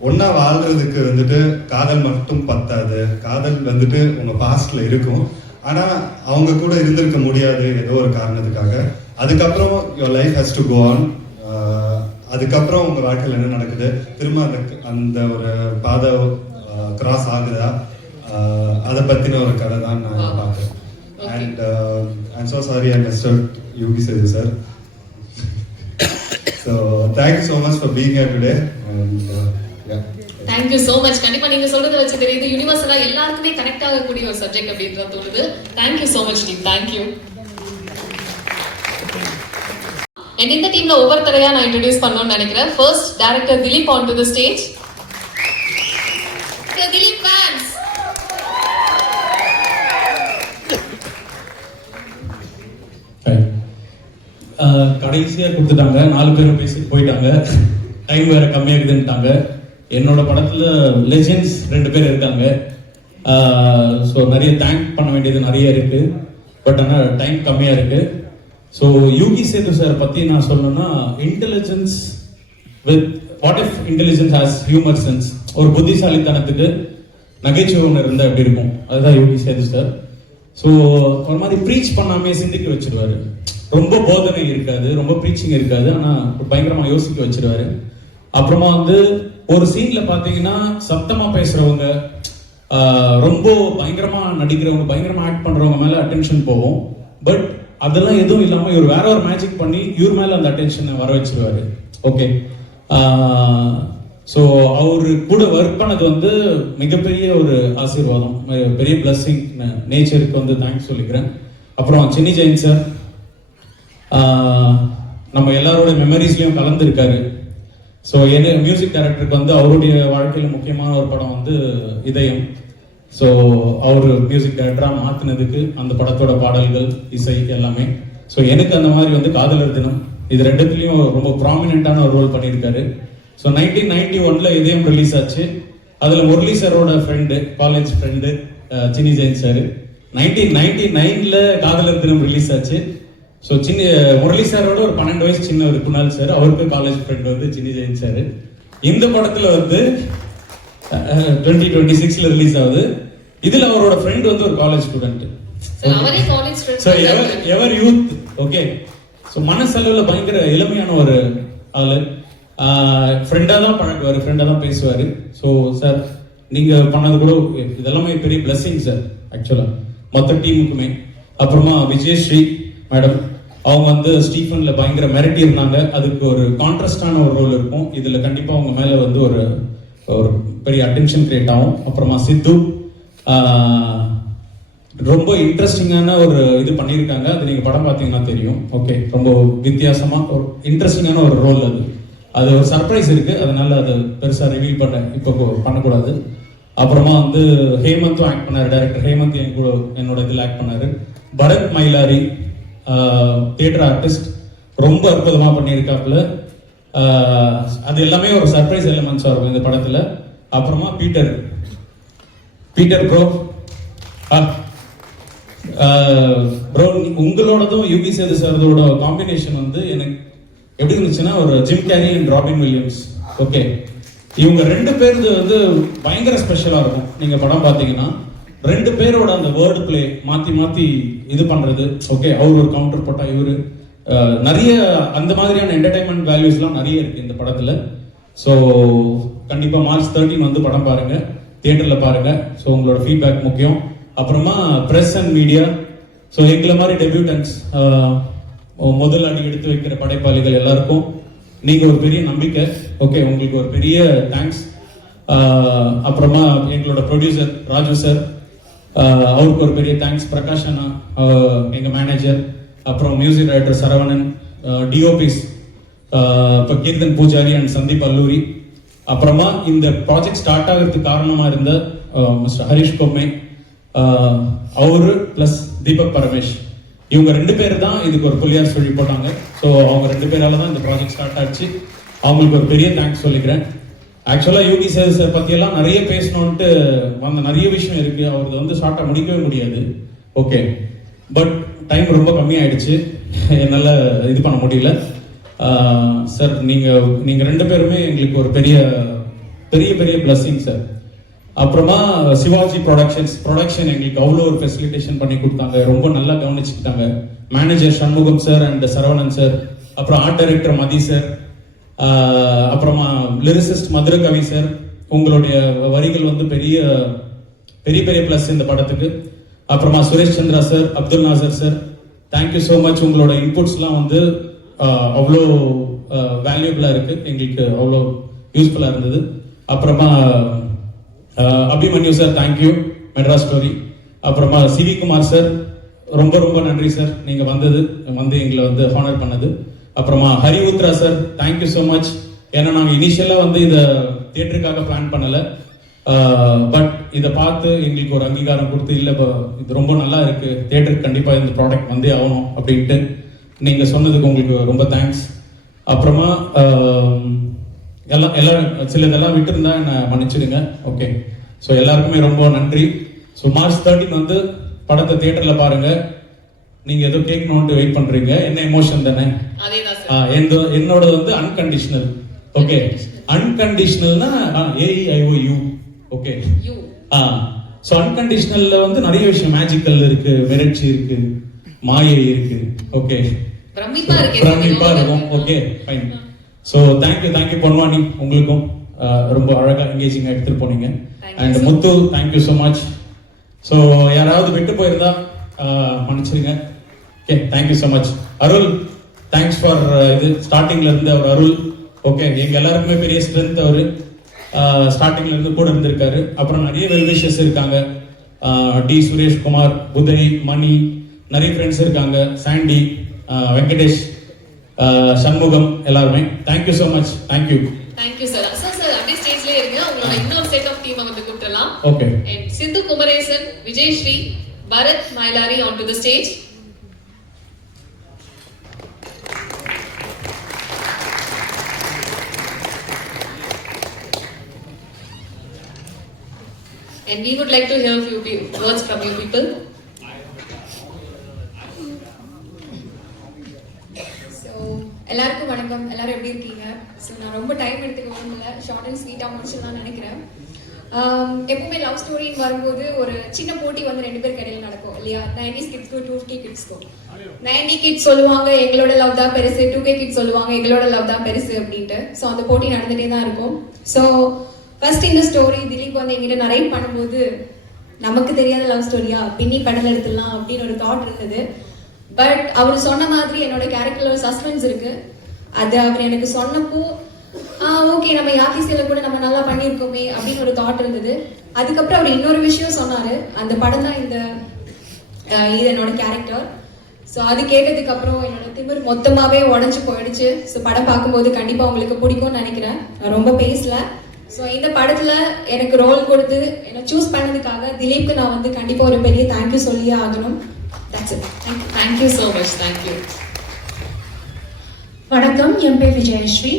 ஒன்னா வாழ்றதுக்கு வந்துட்டு காதல் மட்டும் பத்தாது. காதல் வந்துட்டு உங்க பாஸ்ட்ல இருக்கும், ஆனா அவங்க கூட இருந்திருக்க முடியாது ஏதோ ஒரு காரணத்துக்காக. அதுக்கப்புறம் your life has to go on. அதுக்கப்புறம் உங்க வாழ்க்கையில் என்ன நடக்குது, திரும்ப அந்த ஒரு பாதை கிராஸ் ஆகுதா, அதை பத்தின ஒரு கதை தான் நான் பார்க்குறேன். And I'm so sorry I missed out Yogi Sethu sir. So thank you so much for being here today. Thank you so much. கண்டிப்பா நீங்க சொல்றத வச்சு தெரியுது யூனிவர்சலா எல்லாருக்குமே கனெக்ட் ஆகக்கூடிய ஒரு சப்ஜெக்ட் அப்படின்றது தோணுது. Thank you so much team. Thank you. And இந்த டீம்ல ஒவ்வொருத்தரையா நான் இன்ட்ரோடியூஸ் பண்ணணும்னு நினைக்கிறேன். First director Dileep on to the stage. Dileep fans. கடைசியாக கொடுத்துட்டாங்க, 4 பேரும் பேசி போயிட்டாங்க, டைம் வேற கம்மியாகுதுன்ட்டாங்க. என்னோட படத்தில் லெஜெண்ட்ஸ் 2 பேர் இருக்காங்க. ஸோ நிறைய தேங்க் பண்ண வேண்டியது நிறைய இருக்கு, பட் ஆனால் டைம் கம்மியாக இருக்கு. ஸோ யோகி சேது சார் பற்றி நான் சொல்லணும்னா, intelligence with what if intelligence has humour sense. ஒரு புத்திசாலித்தனத்துக்கு நகைச்சுவை ஒன்று இருந்தால் எப்படி இருக்கும், அதுதான் யோகி சேது சார். ஸோ ஒரு மாதிரி ப்ரீச் பண்ணாமே சிந்திக்க வச்சிருவாரு. ரொம்ப போதனை இருக்காது, ரொம்ப ப்ரீச்சிங் இருக்காது, ஆனால் பயங்கரமாக யோசிக்க வச்சிருவாரு. அப்புறமா வந்து ஒரு சீன்ல பார்த்தீங்கன்னா சத்தமா பேசுறவங்க, ரொம்ப பயங்கரமா நடிக்கிறவங்க, பயங்கரமா ஆக்ட் பண்றவங்க மேல அட்டென்ஷன் போகும். பட் அதெல்லாம் எதுவும் இல்லாம இவர் வேற ஒரு மேஜிக் பண்ணி இவர் மேல அந்த அட்டென்ஷனை வர வச்சிருவாரு. ஓகே, ஸோ அவரு கூட ஒர்க் பண்ணது வந்து மிகப்பெரிய ஒரு ஆசீர்வாதம், பெரிய பிளஸ்ஸிங். நேச்சருக்கு வந்து தேங்க்ஸ் சொல்லிக்கிறேன். அப்புறம் சின்னி ஜெயின் சார் நம்ம எல்லாரோட மெமரிஸ்லயும் கலந்துருக்காரு. ஸோ என்ன மியூசிக் டைரக்டருக்கு வந்து அவருடைய வாழ்க்கையில் முக்கியமான ஒரு படம் வந்து இதயம். ஸோ அவர் மியூசிக் டைரக்டராக மாற்றினதுக்கு அந்த படத்தோட பாடல்கள், இசை எல்லாமே. ஸோ எனக்கு அந்த மாதிரி வந்து காதலர் தினம், இது 2த்துலேயும் ரொம்ப ப்ராமினென்ட்டான ஒரு ரோல் பண்ணியிருக்காரு. ஸோ 1991 இதயம் ரிலீஸ் ஆச்சு. அதில் முரளி சாரோட friend, college friend Chinni Jain sir. 1999 காதலர் தினம் ரிலீஸ் ஆச்சு. ஸோ முரளி சாரோட ஒரு 12 வயசு சின்னவர் குணால் சார், அவருக்கு காலேஜ் ஃப்ரெண்ட் வந்து சின்னி ஜெயின் சார். இந்த படத்துல வந்து 2026 ரிலீஸ் ஆகுது. இதுல அவரோட ஃப்ரெண்ட் வந்து ஒரு காலேஜ் ஸ்டூடெண்ட். ஸோ எவர் யூத். ஓகே, ஸோ மனசளவில் பயங்கர எளிமையான ஒரு ஆளு. ஃப்ரெண்டாக தான் பழகுவார், ஃப்ரெண்டாக தான் பேசுவார். ஸோ சார் நீங்கள் பண்ணது கூட இதெல்லாமே பெரிய பிளஸ்ஸிங் சார், ஆக்சுவலாக மொத்த டீமுக்குமே. அப்புறமா விஜயஸ்ரீ மேடம், அவங்க வந்து ஸ்டீஃபன்ல பயங்கர மிரட்டி இருந்தாங்க. அதுக்கு ஒரு கான்ட்ராஸ்டான ஒரு ரோல் இருக்கும். இதுல கண்டிப்பா அவங்க மேல வந்து ஒரு பெரிய அட்டென்ஷன் கிரியேட் ஆகும். அப்புறமா சித்து ரொம்ப இன்ட்ரெஸ்டிங்கான ஒரு இது பண்ணியிருக்காங்க. அது நீங்க படம் பார்த்தீங்கன்னா தெரியும். ஓகே, ரொம்ப வித்தியாசமா ஒரு இன்ட்ரெஸ்டிங்கான ஒரு ரோல். அது ஒரு சர்ப்ரைஸ் இருக்கு, அதனால அது பெருசா ரிவீல் இப்போ பண்ணக்கூடாது. அப்புறமா வந்து ஹேமந்தும் ஆக்ட் பண்ணாரு, டைரக்டர் ஹேமந்த் என்னோட இதில் ஆக்ட் பண்ணாரு. பரத் மயிலாரி தியேட்டர் ஆர்டிஸ்ட், ரொம்ப அற்புதமா பண்ணியிருக்காப்புல. அது எல்லாமே ஒரு சர்ப்ரைஸ் எலிமெண்ட்ஸா இருக்கும் இந்த படத்துல. அப்புறமா பீட்டர் ப்ரோ உங்களோடதும் யோகி சேது சாரோட காம்பினேஷன் வந்து எனக்கு எப்படி இருந்துச்சுன்னா, ஒரு gym carry and robin Williams. Okay, இவங்க 2 பேருக்கு வந்து பயங்கர ஸ்பெஷலா இருக்கும். நீங்க படம் பார்த்தீங்கன்னா 2 பேரோட அந்த வேர்டு பிளே மாத்தி இது பண்றது. ஓகே, அவர் ஒரு கவுண்டர் போட்டா இவரு, நிறைய அந்த மாதிரியான என்டர்டைன்மெண்ட் வேல்யூஸ்லாம் நிறைய இருக்கு இந்த படத்துல. ஸோ கண்டிப்பா March 13 வந்து படம் பாருங்க, தியேட்டர்ல பாருங்க. ஸோ உங்களோட ஃபீட்பேக் முக்கியம். அப்புறமா பிரஸ் அண்ட் மீடியா, ஸோ எங்களை மாதிரி டெபியூட்டன்ஸ், முதல் அடி எடுத்து வைக்கிற படைப்பாளிகள் எல்லாருக்கும் நீங்க ஒரு பெரிய நம்பிக்கை. ஓகே, உங்களுக்கு ஒரு பெரிய தேங்க்ஸ். அப்புறமா எங்களோட ப்ரொடியூசர் ராஜு சார், அவருக்கு ஒரு பெரிய தேங்க்ஸ். பிரகாஷ் அண்ணா எங்க மேனேஜர், அப்புறம் மியூசிக் டைரக்டர் சரவணன், டிஓபிஸ் இப்போ கீர்த்தன் பூஜாரி அண்ட் சந்தீப் அல்லூரி. அப்புறமா இந்த ப்ராஜெக்ட் ஸ்டார்ட் ஆகிறதுக்கு காரணமா இருந்த மிஸ்டர் ஹரிஷ் கொம்மை, அவரு பிளஸ் தீபக் பரமேஷ், இவங்க 2 பேர் தான் இதுக்கு ஒரு புள்ளியார் சொல்லி போட்டாங்க. ஸோ அவங்க 2 பேரால தான் இந்த ப்ராஜெக்ட் ஸ்டார்ட் ஆச்சு. அவங்களுக்கு ஒரு பெரிய தேங்க்ஸ் சொல்லிக்கிறேன். ஆக்சுவலாக யோகி சேது சார் பற்றியெல்லாம் நிறைய பேசணுன்ட்டு வந்த நிறைய விஷயம் இருக்குது. அவரது வந்து ஷார்ட்டாக முடிக்கவே முடியாது. ஓகே, பட் டைம் ரொம்ப கம்மியாயிடுச்சு, என்னால் இது பண்ண முடியல. சார் நீங்கள் 2 பேருமே எங்களுக்கு ஒரு பெரிய பெரிய பெரிய பிளஸ்ஸிங் சார். அப்புறமா சிவாஜி ப்ரொடக்ஷன் எங்களுக்கு அவ்வளோ ஒரு ஃபெசிலிட்டேஷன் பண்ணி கொடுத்தாங்க, ரொம்ப நல்லா கவனிச்சுக்கிட்டாங்க. Manager Shanmugam sir and Saravanan sir, அப்புறம் ஆர்ட் டைரக்டர் மதி சார், அப்புறமா லிரிசிஸ்ட் மதுரை கவி சார், உங்களுடைய வரிகள் வந்து பெரிய பெரிய பெரிய பிளஸ் இந்த படத்துக்கு. அப்புறமா Suresh Chandra sir, Abdul Nasser sir, thank you so much. உங்களோட இன்புட்ஸ்லாம் வந்து அவ்வளோ வேல்யூபிளாக இருக்கு, எங்களுக்கு அவ்வளோ யூஸ்ஃபுல்லாக இருந்தது. அப்புறமா Abhimanyu sir, thank you, Madras story. அப்புறமா சிவி குமார் சார், ரொம்ப ரொம்ப நன்றி சார், நீங்கள் வந்து எங்களை வந்து ஹானர் பண்ணது. அப்புறமா Hari Uthra sir, thank you so much. ஏன்னா நாங்கள் இனிஷியலாக வந்து இதை தியேட்டருக்காக பிளான் பண்ணலை, பட் இதை பார்த்து எங்களுக்கு ஒரு அங்கீகாரம் கொடுத்து, இல்லை இது ரொம்ப நல்லா இருக்கு, தியேட்டருக்கு கண்டிப்பாக இந்த ப்ராடக்ட் வந்தே ஆகணும் அப்படின்ட்டு நீங்கள் சொன்னதுக்கு உங்களுக்கு ரொம்ப தேங்க்ஸ். அப்புறமா எல்லாம் சிலதெல்லாம் விட்டுருந்தா என்னை மன்னிச்சிடுங்க. ஓகே, ஸோ எல்லாருக்குமே ரொம்ப நன்றி. ஸோ March 13 வந்து படத்தை தியேட்டரில் பாருங்க. நீங்கள் ஏதோ கேட்கணுன்ட்டு வெயிட் பண்ணுறீங்க, என்ன எமோஷன் தானே? என்னோட வந்து அன்கண்டிஷனல். ஓகே, அன்கண்டிஷனல்னா AEIOU. ஓகே, ஸோ அன்கண்டிஷனல்ல வந்து நிறைய விஷயம், மேஜிக்கல் இருக்கு, மிரட்சி இருக்கு, மாயை இருக்கு. ஓகே, பிரமிப்பா இருக்கும். Okay, fine. ஸோ தேங்க்யூ பொன்வானி, உங்களுக்கும் ரொம்ப அழகாக என்கேஜிங்காக எடுத்துகிட்டு போனீங்க. And Muthu, thank you so much. So யாராவது விட்டு போயிருந்தா மன்னிச்சிருங்க. Okay, thank you so much. Arul, thanks for இது ஸ்டார்டிங்ல இருந்து அவர் அருள். ஓகே, எங்க எல்லாருக்குமே பெரிய ஸ்ட்ரென்த் அவர், ஸ்டார்டிங்ல இருந்து கூட இருந்திருக்காரு. அப்புறம் நிறைய வெல்விஷஸ் இருக்காங்க, டி சுரேஷ்குமார், உதய், மணி, நிறைய ஃப்ரெண்ட்ஸ் இருக்காங்க, சாண்டி, வெங்கடேஷ், சண்முகம், எல்லாருமே thank you so much. Thank you sir. Sir அப்படியே ஸ்டேஜ்லயே இருங்க, உங்களோட இன்னொரு செட் ஆஃப் டீமை வந்து கூப்பிடலாம். Okay, Sindhu Kumaresan, Vijay Sri, Bharath Mayilari on to the stage. And we would like to hear a few words from you people. எல்லாருக்கும் வணக்கம். எல்லாரும் எப்படி இருக்கீங்க? ஸோ நான் ரொம்ப டைம் எடுத்துக்க விரும்பல, ஷார்ட் அண்ட் ஸ்வீட்டாக முடிச்சுதான் நினைக்கிறேன். எப்பவுமே லவ் ஸ்டோரின்னு வரும்போது ஒரு சின்ன போட்டி வந்து 2 பேருக்கு இடையில நடக்கும் இல்லையா? 90s கிட்ஸ்க்கும் 2K கிட்ஸ்க்கும். 90 கிட்ஸ் சொல்லுவாங்க எங்களோட லவ் தான் பெருசு, 2K கிட்ஸ் சொல்லுவாங்க எங்களோட லவ் தான் பெருசு அப்படின்ட்டு. ஸோ அந்த போட்டி நடந்துகிட்டே தான் இருக்கும். ஸோ ஃபர்ஸ்ட் இந்த ஸ்டோரி திலீப் வந்து எங்கிட்ட நரேட் பண்ணும்போது, நமக்கு தெரியாத லவ் ஸ்டோரியா, பின்னி படம் எடுத்துடலாம் அப்படின்னு ஒரு தாட் இருந்தது. பட் அவர் சொன்ன மாதிரி என்னோட கேரக்டர்ல சஸ்பென்ஸ் இருக்கு. அது அவர் எனக்கு சொன்னப்போ ஓகே, நம்ம யாத்திசையில கூட நம்ம நல்லா பண்ணியிருக்கோமே அப்படின்னு ஒரு தாட் இருந்தது. அதுக்கப்புறம் அவர் இன்னொரு விஷயம் சொன்னாரு, அந்த படம் தான் இது என்னோட கேரக்டர். ஸோ அது கேட்டதுக்கு அப்புறம் என்னோட திமிர் மொத்தமாவே உடஞ்சு போயிடுச்சு. ஸோ படம் பார்க்கும்போது கண்டிப்பா உங்களுக்கு பிடிக்கும்னு நினைக்கிறேன். நான் ரொம்ப பேசல. ஸோ இந்த படத்துல எனக்கு ரோல் கொடுத்து என்னை சூஸ் பண்ணதுக்காக திலீப்க்கு நான் வந்து கண்டிப்பா ஒரு பெரிய தேங்க்யூ சொல்லியே ஆகணும். That's it. Thank you so much. Thank you. வணக்கம், என் பேர் Vijayasri.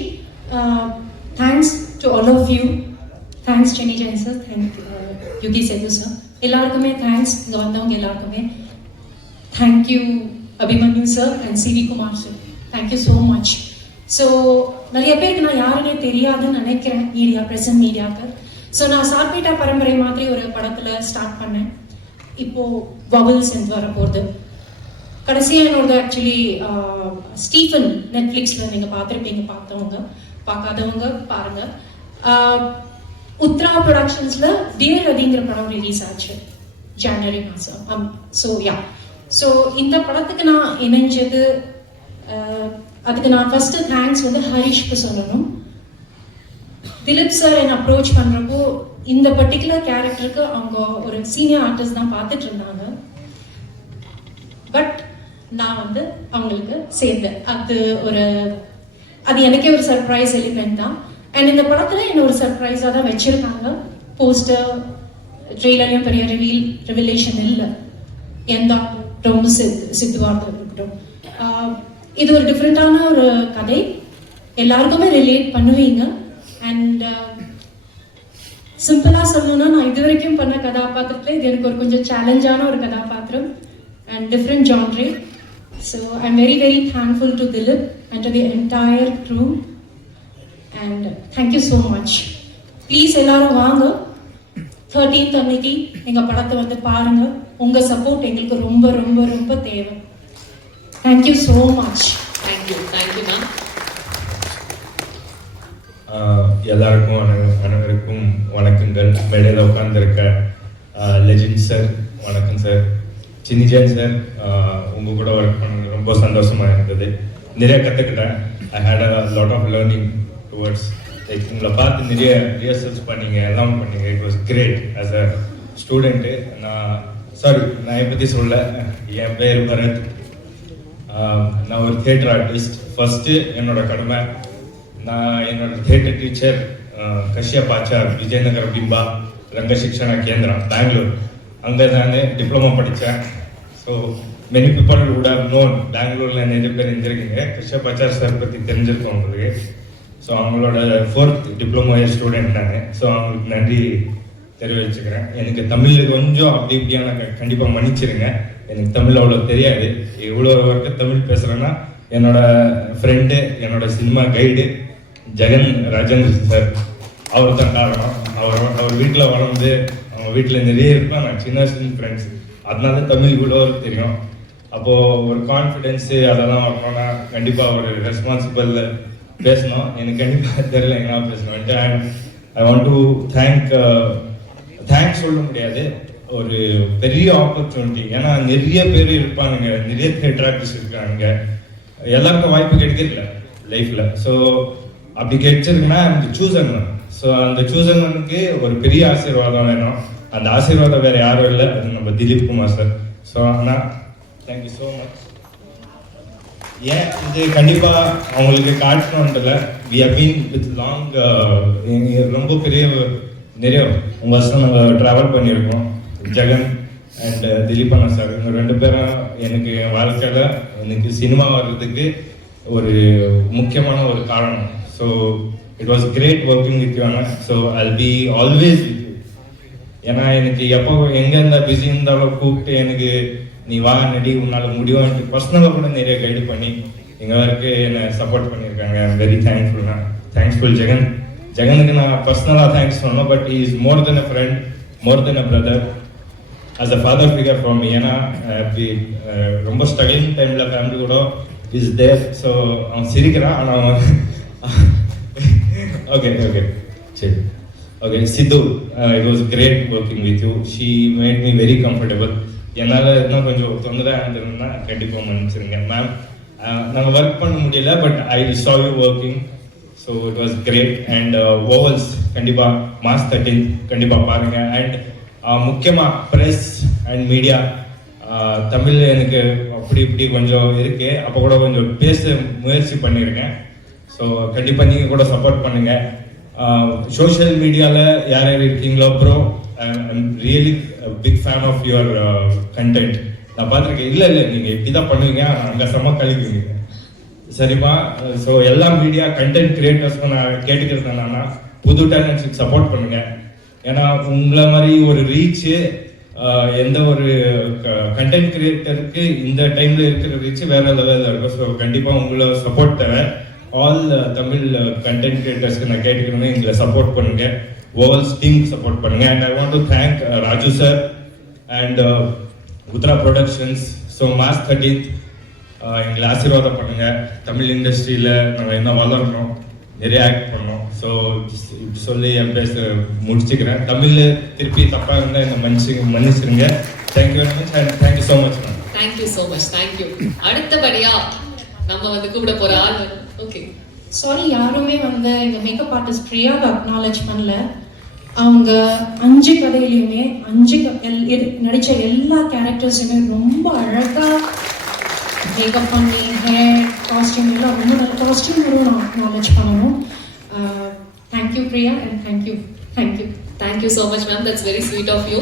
Thanks to all of you. Thanks Chennai Jain sir, Yugi Sethu sir, எல்லாருக்குமே தேங்க்ஸ். இங்கே வந்தவங்க எல்லாருக்குமே thank you. Abhimanyu sir and CV Kumar sir, thank you so much. So நிறைய பேருக்கு நான் யாருன்னே தெரியாதுன்னு நினைக்கிறேன், ப்ரெசன்ட் மீடியாவுக்கு. ஸோ நான் சார்பேட்டா பரம்பரை மாதிரி ஒரு படத்தில் ஸ்டார்ட் பண்ணேன். இப்போ பபிள்ஸ் வரப்போகுது. கடைசியாக என்னோட ஆக்சுவலி ஸ்டீஃபன் நெட்ஃப்ளிக்ஸில் நீங்கள் பார்த்துருப்பீங்க, பார்த்தவங்க பார்க்காதவங்க பாருங்க. உத்ரா ப்ரொடக்ஷன்ஸில் டியர் ரதிங்கிற படம் ரிலீஸ் ஆச்சு ஜனவரி மாதம். ஸோ இந்த படத்துக்கு நான் இணைஞ்சது, அதுக்கு நான் ஃபஸ்ட்டு தேங்க்ஸ் வந்து ஹரிஷ்க்கு சொல்லணும். திலீப் சார் என்னை அப்ரோச் பண்ணுறப்போ இந்த பர்டிகுலர் கேரக்டருக்கு அவங்க ஒரு சீனியர் ஆர்டிஸ்ட் தான் பார்த்துட்டு இருந்தாங்க. பட் நான் வந்து அவங்களுக்கு சேர்ந்தேன். அது எனக்கே ஒரு சர்ப்ரைஸ் எலிமெண்ட் தான். அண்ட் இந்த படத்தில் என்ன ஒரு சர்ப்ரைஸாக தான் வச்சுருக்காங்க. போஸ்டர் ட்ரெய்லர்லையும் பெரிய ரிவிலேஷன் இல்லை, எந்த ரொம்ப சித்துவாக இருக்கட்டும். இது ஒரு டிஃப்ரெண்ட்டான ஒரு கதை, எல்லாருக்குமே ரிலேட் பண்ணுவீங்க. அண்ட் சிம்பிளாக சொல்லணும்னா, நான் இது வரைக்கும் பண்ண கதாபாத்திரத்தில் இது எனக்கு ஒரு கொஞ்சம் சேலஞ்சான ஒரு கதாபாத்திரம் and different genre. So I am very very thankful to Dileep and to the entire crew. And thank you so much. ப்ளீஸ் எல்லாரும் வாங்க, 13th அன்னைக்கு எங்கள் படத்தை வந்து பாருங்கள். உங்கள் சப்போர்ட் எங்களுக்கு ரொம்ப ரொம்ப ரொம்ப தேவை. Thank you so much. Thank you ma'am. எல்லாருக்கும் அனைவருக்கும் வணக்கங்கள். மேடையில் உட்காந்துருக்க லெஜெண்ட் சார் வணக்கம் சார். சின்னி ஜெயின் சார், உங்கள் கூட ஒர்க் பண்ண ரொம்ப சந்தோஷமாக இருந்தது. நிறைய கற்றுக்கிட்டேன். I had a lot of learning towards like உங்களை பார்த்து நிறைய ரிஹர்சல்ஸ் பண்ணீங்க, எல்லாம் பண்ணீங்க. It was great. As a student நான் என் பற்றி சொல்ல, என் பேர் பரத். நான் ஒரு தியேட்டர் ஆர்டிஸ்ட். ஃபஸ்ட்டு என்னோட கடமை, நான் என்னோட தியேட்டர் டீச்சர் கஷ்யப் ஆச்சார், விஜயநகர பிம்பா ரங்க சிக்ஷண கேந்திரா, பெங்களூர். அங்கே நான் டிப்ளமோ படித்தேன். So many people would have known, பெங்களூரில் நிறைய பேர் இருந்திருக்கீங்க. கஷ்யப் ஆச்சார் சார் பற்றி தெரிஞ்சிருக்கோம் உங்களுக்கு. ஸோ அவங்களோட 4th டிப்ளமோ இயர் ஸ்டூடெண்ட் நான். ஸோ அவங்களுக்கு நன்றி தெரிவிச்சுக்கிறேன். எனக்கு தமிழ் கொஞ்சம் அப்படி இப்படியான கண்டிப்பாக மன்னிச்சிருங்க. எனக்கு தமிழ் அவ்வளோ தெரியாது. இவ்வளோ வரைக்கும் தமிழ் பேசுகிறேன்னா என்னோட ஃப்ரெண்டு, என்னோட cinema guide Jagan Rajendra sir, அவர் தான் காரணம். அவர் வீட்டில் வளர்ந்து அவங்க வீட்டில் நிறைய இருப்பேன். நான் சின்ன ஃப்ரெண்ட்ஸ், அதனால தமிழ் இவ்வளோ தெரியும். அப்போது ஒரு கான்ஃபிடென்ஸு அதெல்லாம் வரணும்னா கண்டிப்பாக ஒரு ரெஸ்பான்சிபிள் பேசணும். எனக்கு கண்டிப்பாக தெரியல என்ன பேசணும். And I want to thanks சொல்ல முடியாது, ஒரு பெரிய ஆப்பர்ச்சுனிட்டி. ஏன்னா நிறைய பேர் இருப்பானுங்க, நிறைய தியேட்டர் ஆர்டிஸ்ட் இருக்கானுங்க, எல்லாருக்கும் வாய்ப்பு கிடைக்கிறதில்ல லைஃப்பில். ஸோ அப்படி கிடைச்சிருக்குன்னா அந்த சூசன் ஒன். ஸோ அந்த சூசன் ஒனுக்கு ஒரு பெரிய ஆசீர்வாதம் வேணும். அந்த ஆசீர்வாதம் வேறு யாரும் இல்லை, அது நம்ம திலீப் குமார் சார். ஸோ ஆனால் தேங்க்யூ ஸோ மச். ஏன் இது கண்டிப்பாக அவங்களுக்கு காட்டணுன்றதில்ல, we have been with long, ரொம்ப பெரிய நிறைய வருஷம் நாங்கள் ட்ராவல் பண்ணியிருக்கோம். ஜெகன் அண்ட் திலீப் அண்ணா சார், இவங்க 2 பேரும் எனக்கு என் வாழ்க்கையில் எனக்கு சினிமா வர்றதுக்கு ஒரு முக்கியமான ஒரு காரணம். So it was great working with you அண்ணா. So I'll be always with you. ஏன்னா எனக்கு எப்போ எங்கே இருந்தால் பிஸி இருந்தாலும் கூப்பிட்டு எனக்கு நீ வா நடி, உன்னால் முடியும் எனக்கு பர்சனலாக கூட நிறைய கைடு பண்ணி எங்கள் வரைக்கும் என்னை சப்போர்ட் பண்ணியிருக்காங்க. ஐ எம் வெரி தேங்க்ஃபுல்ண்ணா. தேங்க்ஸ்ஃபுல் ஜெகன். ஜெகனுக்கு நான் பர்சனலாக தேங்க்ஸ் சொன்னோம், but he is more than a friend, more than a brother, as a father figure from me. ஏன்னா ரொம்ப ஸ்ட்ரகிளிங் டைமில் ஃபேமிலி கூட இஸ் தேர். ஸோ அவன் சிரிக்கிறான், ஆனால் ஓகே சரி okay. Sidhu, it was great working with you. She made me very comfortable. என்னால் இன்னும் கொஞ்சம் தொந்தரவாக இருந்ததுன்னா கண்டிப்பாக மன்னிச்சிருங்க மேம். நாங்கள் ஒர்க் பண்ண முடியல, but I saw you working. So it was great. And Ovals கண்டிப்பாக மார்ச் 13 கண்டிப்பாக பாருங்கள். அண்ட் முக்கியமாக ப்ரெஸ் அண்ட் மீடியா, தமிழ் எனக்கு அப்படி இப்படி கொஞ்சம் இருக்கு, அப்போ கூட கொஞ்சம் பேச முயற்சி பண்ணியிருக்கேன். ஸோ கண்டிப்பாக நீங்கள் கூட சப்போர்ட் பண்ணுங்கள். சோஷியல் மீடியாவில் யார் யார் இருக்கீங்களோ bro, I'm really big fan of your content. நான் பார்த்துருக்கேன். இல்லை நீங்கள் இப்படி தான் பண்ணுவீங்க, அங்கே செம்ம கழிக்குவீங்க சரிம்மா. ஸோ எல்லா மீடியா கண்டென்ட் கிரியேட்டர்ஸ்க்கும் நான் கேட்டுக்கிறது என்னன்னா, புது டேலண்ட்ஸுக்கு சப்போர்ட் பண்ணுங்க. ஏன்னா உங்களை மாதிரி ஒரு ரீச்சு எந்த ஒரு கண்டென்ட் கிரியேட்டருக்கு இந்த டைம்ல இருக்கிற ரீச் வேற லெவலில் இருக்கும். ஸோ கண்டிப்பாக உங்களை சப்போர்ட் தேவை. ஆல் தமிழ் கண்டென்ட் கிரியேட்டர்ஸ்க்கு நான் கேட்டுக்கிறேன், எங்களை சப்போர்ட் பண்ணுங்க. ஓவல்ஸ் டீம் சப்போர்ட் பண்ணுங்க. And I want to thank Raju sir and Uthra productions. So March 13 எங்களை ஆசீர்வாதம் பண்ணுங்க. தமிழ் இண்டஸ்ட்ரியில் நம்ம என்ன வளரணும், நிறைய ஆக்ட் பண்ணோம். ஸோ சொல்லி என் பேச முடிச்சுக்கிறேன். தமிழ் திருப்பி தப்பாக இருந்தால் என்னை மன்னிச்சிருங்க. Thank you very much and thank you so much ma'am. Thank you so much. Thank you. அடுத்தபடியா நம்ம கூப்பிட போற ஆள் ஓகே. சாரி, யாருமே எங்க மேக்கப் ஆர்டிஸ்ட் பிரியாவை அக்னாலேஜ் பண்ணல. அவங்க 5 கதையிலையுமே நடிச்ச எல்லா கேரக்டர்ஸுமே ரொம்ப அழகா மேக்கப் பண்ணி, ஹேர், காஸ்டியூம் எல்லாம் ரொம்ப நல்ல காஸ்டியூம் நான் அக்னாலேஜ் பண்ணணும். Thank you Priya and thank you so much ma'am. That's very sweet of you.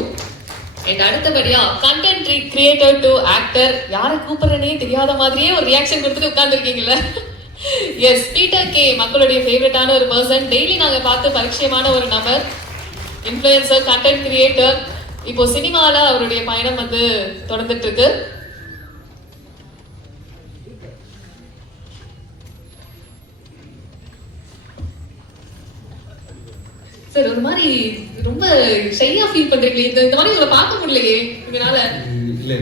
And அடுத்தபடியா கண்டென்ட் கிரியேட்டர் டு ஆக்டர், யாரை கூப்பிடுறனே தெரியாத மாதிரியே ஒரு ரியாக்ஷன் கொடுத்துட்டு உட்கார்ந்துருக்கீங்களா? எஸ், பீட்டர் கே, மக்களுடைய ஃபேவரட்டான ஒரு பர்சன். டெய்லி நாங்க பார்த்து பரிச்சயமான ஒரு நபர், இன்ஃப்ளூயன்சர், கண்டென்ட் கிரியேட்டர். இப்போ சினிமால அவருடைய பயணம் தொடர்ந்துட்டு இருக்கு. சார், ஒரு மாதிரி ரொம்ப ஷையா ஃபீல் பண்றீங்களே, இந்த மாதிரி உங்களை பார்க்க முடியலையே இதனால? இல்ல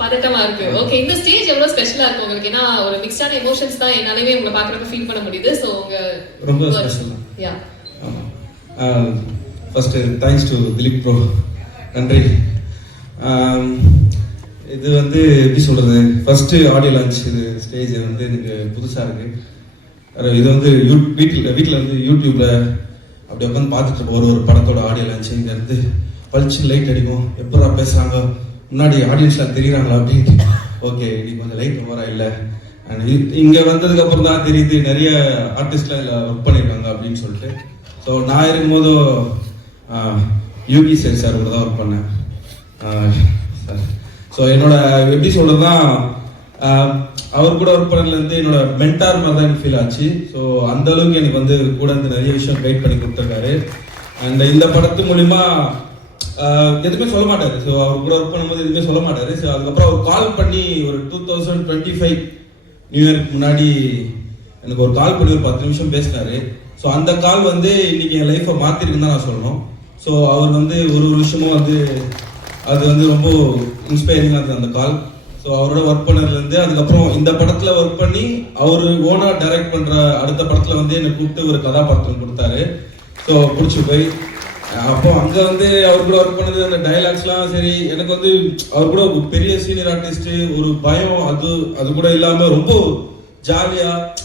பதட்டமா இருக்கு. ஓகே, இந்த ஸ்டேஜ் எவ்வளவு ஸ்பெஷலா இருக்கு உங்களுக்கு? ஏன்னா ஒரு மிக்ஸ்டான எமோஷன்ஸ் தான் என்னாலவே உங்களை பார்க்கறப்ப ஃபீல் பண்ண முடியுது. சோ உங்க ரொம்ப special. Yeah, first thanks to Dileep bro, நன்றி. இது எப்படி சொல்றது, ஃபர்ஸ்ட் ஆடியோ லான்ச். இது ஸ்டேஜ் எனக்கு புதுசா இருக்கு. இது வீட்டில் யூடியூப்ல அப்படி உட்காந்து பார்த்துட்டு இருப்போம் ஒரு படத்தோட ஆடியோ லான்ச். இங்க இருந்து பளிச்சு லைட் அடிக்கும், எப்படா பேசுறாங்க, முன்னாடி ஆடியன்ஸ்லாம் தெரியுறாங்களா அப்படின்ட்டு ஓகே நீ கொஞ்சம் லைட் ஓவரா இல்லை அண்ட் இங்கே வந்ததுக்கப்புறம் தான் தெரியுது நிறைய ஆர்டிஸ்ட்லாம் இதில் ஒர்க் பண்ணியிருக்காங்க அப்படின்னு சொல்லிட்டு. ஸோ நான் இருக்கும்போதும் யூகி சார் கூட தான் ஒர்க் பண்ணேன் சார். ஸோ என்னோட எப்படி சொல்கிறதுனா அவர் கூட ஒர்க் பண்ணதுலேருந்து என்னோட மென்டார் மாதிரி தான் எனக்கு ஃபீல் ஆச்சு. ஸோ அந்த அளவுக்கு எனக்கு வந்து கூட இருந்து நிறைய விஷயம் கைட் பண்ணி கொடுத்துருக்காரு. அண்ட் இந்த படத்து மூலிமா எதுவுமே சொல்ல மாட்டாரு. ஸோ அவர் கூட ஒர்க் பண்ணும்போது எதுவுமே சொல்ல மாட்டாரு. ஸோ அதுக்கப்புறம் அவர் கால் பண்ணி ஒரு 2025 நியூ இயர்க்கு முன்னாடி எனக்கு ஒரு கால் பண்ணி ஒரு 10 நிமிஷம் பேசினாரு. ஸோ அந்த கால் வந்து இன்னைக்கு என் லைஃப்பை மாற்றிருக்குன்னு தான் நான் சொல்லணும். ஸோ அவர் வந்து ஒரு விஷயமும் வந்து அது வந்து ரொம்ப இன்ஸ்பைரிங்காக இருந்தது அந்த கால். ஸோ அவரோட ஒர்க் பண்ணதுலேருந்து அதுக்கப்புறம் இந்த படத்தில் ஒர்க் பண்ணி அவர் ஓனாக டைரக்ட் பண்ணுற அடுத்த படத்தில் வந்து என்னை கூப்பிட்டு ஒரு கதாபாத்திரம் கொடுத்தாரு. ஸோ பிடிச்சி போய் அப்போ அங்கே வந்து அவர் கூட ஒர்க் பண்ணது அந்த டைலாக்ஸ்லாம் சரி எனக்கு வந்து அவர் கூட ஒரு பெரிய சீனியர் ஆர்டிஸ்ட்டு ஒரு பயம் அது கூட இல்லாமல் ரொம்ப ஜாலியாக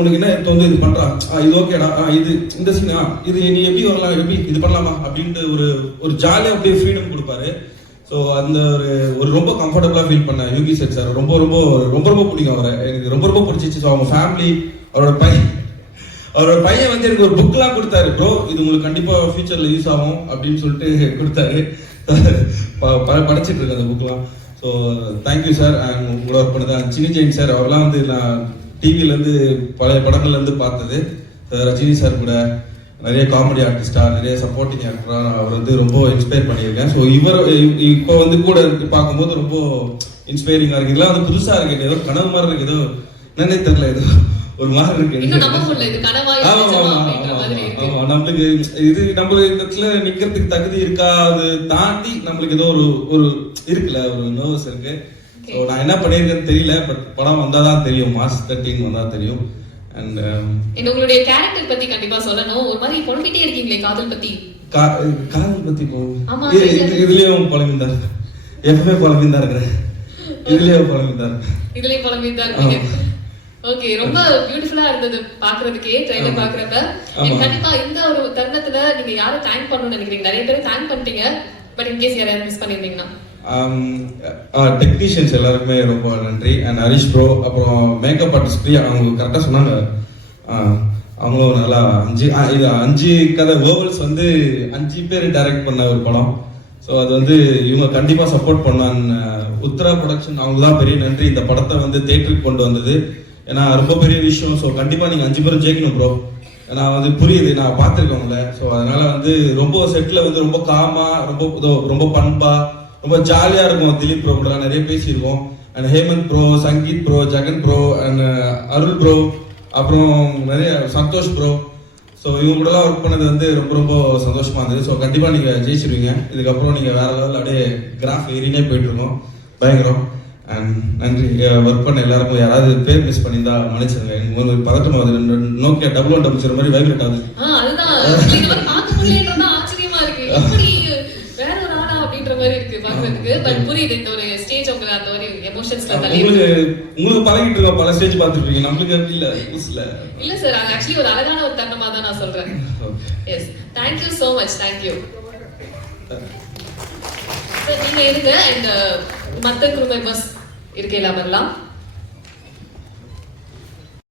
உனக்கு என்ன வந்து இது பண்ணுறான் இது ஓகேடா இது இந்த சீனா இது நீ எப்படி வரலாம் எப்படி இது பண்ணலாமா அப்படின்ட்டு ஒரு ஜாலியாக அப்படியே ஃப்ரீடம் கொடுப்பாரு. ஸோ அந்த ஒரு ரொம்ப கம்ஃபர்டபுளாக ஃபீல் பண்ணேன் யூகி சார். ரொம்ப ரொம்ப ரொம்ப ரொம்ப பிடிக்கும் அவரை. எனக்கு ரொம்ப ரொம்ப பிடிச்சிச்சு. ஸோ அவங்க ஃபேமிலி அவரோட பையன் வந்து எனக்கு ஒரு புக்லாம் கொடுத்தாரு. ப்ரோ இது உங்களுக்கு கண்டிப்பாக ஃபியூச்சரில் யூஸ் ஆகும் அப்படின்னு சொல்லிட்டு கொடுத்தாரு. படிச்சுட்டு இருக்கேன் அந்த புக்லாம். So thank you sir. அண்ட் உங்களோட ஒர்க் பண்ணதான் சின்னி ஜெயின் சார் அவர்லாம் வந்து நான் டிவிலேருந்து பழைய படங்கள்லேருந்து பார்த்தது. ரஜினி சார் கூட நிறைய காமெடி ஆர்டிஸ்டா நிறைய சப்போர்ட்டிங் ஆக்டரா அவர் வந்து ரொம்ப இன்ஸ்பயர் பண்ணியிருக்கேன். ஸோ இப்போ வந்து கூட பார்க்கும்போது ரொம்ப இன்ஸ்பைரிங்காக இருக்கு. இதெல்லாம் வந்து புதுசாக இருக்கு. ஏதோ கனவு மாதிரி இருக்கு. ஏதோ என்னன்னே தெரியல. ஏதோ ஒரு மாதிரி இருக்கு. நம்மளுக்கு இது நம்ம இந்த இடத்துல நிக்கிறதுக்கு தகுதி இருக்கா அது தாண்டி நம்மளுக்கு ஏதோ ஒரு இருக்குல்ல ஒரு நர்வஸ் இருக்கு. ஸோ நான் என்ன பண்ணியிருக்கேன்னு தெரியல. பட் படம் வந்தாதான் தெரியும். மார்ச் 13 வந்தா தெரியும். அண்ட் உங்களுடைய கேரக்டர் பத்தி கண்டிப்பா சொல்லணும். ஒரு மாதிரி புலம்பிட்டே இருக்கீங்களே காதல் பத்தி. காதல் பத்தி இதுலயும் புலம்பிந்தா எப்பவுமே புலம்பிந்தா இருக்கிறேன். இதுலயும் புலம்பிந்தா இருக்கீங்க. ஓகே ரொம்ப பியூட்டிஃபுல்லா இருந்தது பாக்குறதுக்கே ட்ரைலர் பாக்குறப்ப. கண்டிப்பா இந்த ஒரு தருணத்துல நீங்க யாரை தேங்க் பண்ணணும்னு நினைக்கிறீங்க? நிறைய பேர் தேங்க் பண்ணிட்டீங்க. பட் இன்கேஸ் யாரையாவது மிஸ் பண்ணிருந்தீங்கன்னா டெக்னீஷியன்ஸ் எல்லாருக்குமே ரொம்ப நன்றி. அண்ட் ஹரிஷ் ப்ரோ அப்புறம் மேக்கப் ஆர்டிஸ்ட் பிரியா அவங்க கரெக்டாக சொன்னாங்க. அவங்களும் நல்லா 5 கதை ஓவல்ஸ் வந்து 5 பேர் டைரக்ட் பண்ண ஒரு படம். ஸோ அது வந்து இவங்க கண்டிப்பாக சப்போர்ட் பண்ணான்னு உத்தரா ப்ரொடக்ஷன் அவங்க தான் பெரிய நன்றி. இந்த படத்தை வந்து தேட்டருக்கு கொண்டு வந்தது. ஏன்னா ரொம்ப பெரிய விஷயம். ஸோ கண்டிப்பாக நீங்கள் 5 பேரும் ஜெயிக்கணும் ப்ரோ. ஏன்னா வந்து புரியுது நான் பார்த்துருக்கவங்கள. ஸோ அதனால வந்து ரொம்ப செட்டில் வந்து ரொம்ப காமா ரொம்ப பண்பா ரொம்ப ஜாலியாக இருக்கும். திலீப் ப்ரோ கூட நிறைய பேசியிருக்கோம். And Hemanth bro, Sangeeth bro, Jagan bro and Arul bro அப்புறம் நிறைய சந்தோஷ் ப்ரோ. ஸோ இவங்க கூடலாம் ஒர்க் பண்ணது வந்து ரொம்ப ரொம்ப சந்தோஷமா இருந்தது. ஸோ கண்டிப்பாக நீங்கள் ஜெயிச்சிருவீங்க. இதுக்கப்புறம் நீங்கள் வேற லெவலில் அப்படியே கிராஃப் ஏறினே போயிட்டு இருக்கோம். பயங்கரம். அண்ட் நன்றி. ஒர்க் பண்ண எல்லாருக்கும் யாராவது பேர் மிஸ் பண்ணியிருந்தா மன்னிச்சிருங்க. உங்களுக்கு பதட்டம் ஆகுது. நோக்கியா 1100 மாதிரி வைப்ரேட் ஆகுது. ஆச்சரியமா இருக்கு. எப்படி வேற ஒரு ஆளா அப்படின்ற மாதிரி இருக்கு பாக்குறதுக்கு. பட் புரியுது இந்த ஒரு ஸ்டேஜ் உங்களுக்கு அந்த ஒரு எமோஷன்ஸ்ல தள்ளி உங்களுக்கு பழகிட்டு இருக்கோம். பல ஸ்டேஜ் பார்த்துருப்பீங்க. நம்மளுக்கு அப்படி இல்ல புதுசுல இல்ல சார். அது ஆக்சுவலி ஒரு அழகான ஒரு தருணமா தான் நான் சொல்றேன். Yes thank you so much. thank you. நீங்க இருங்க. அண்ட் மத்த crew members இருக்கலாம்.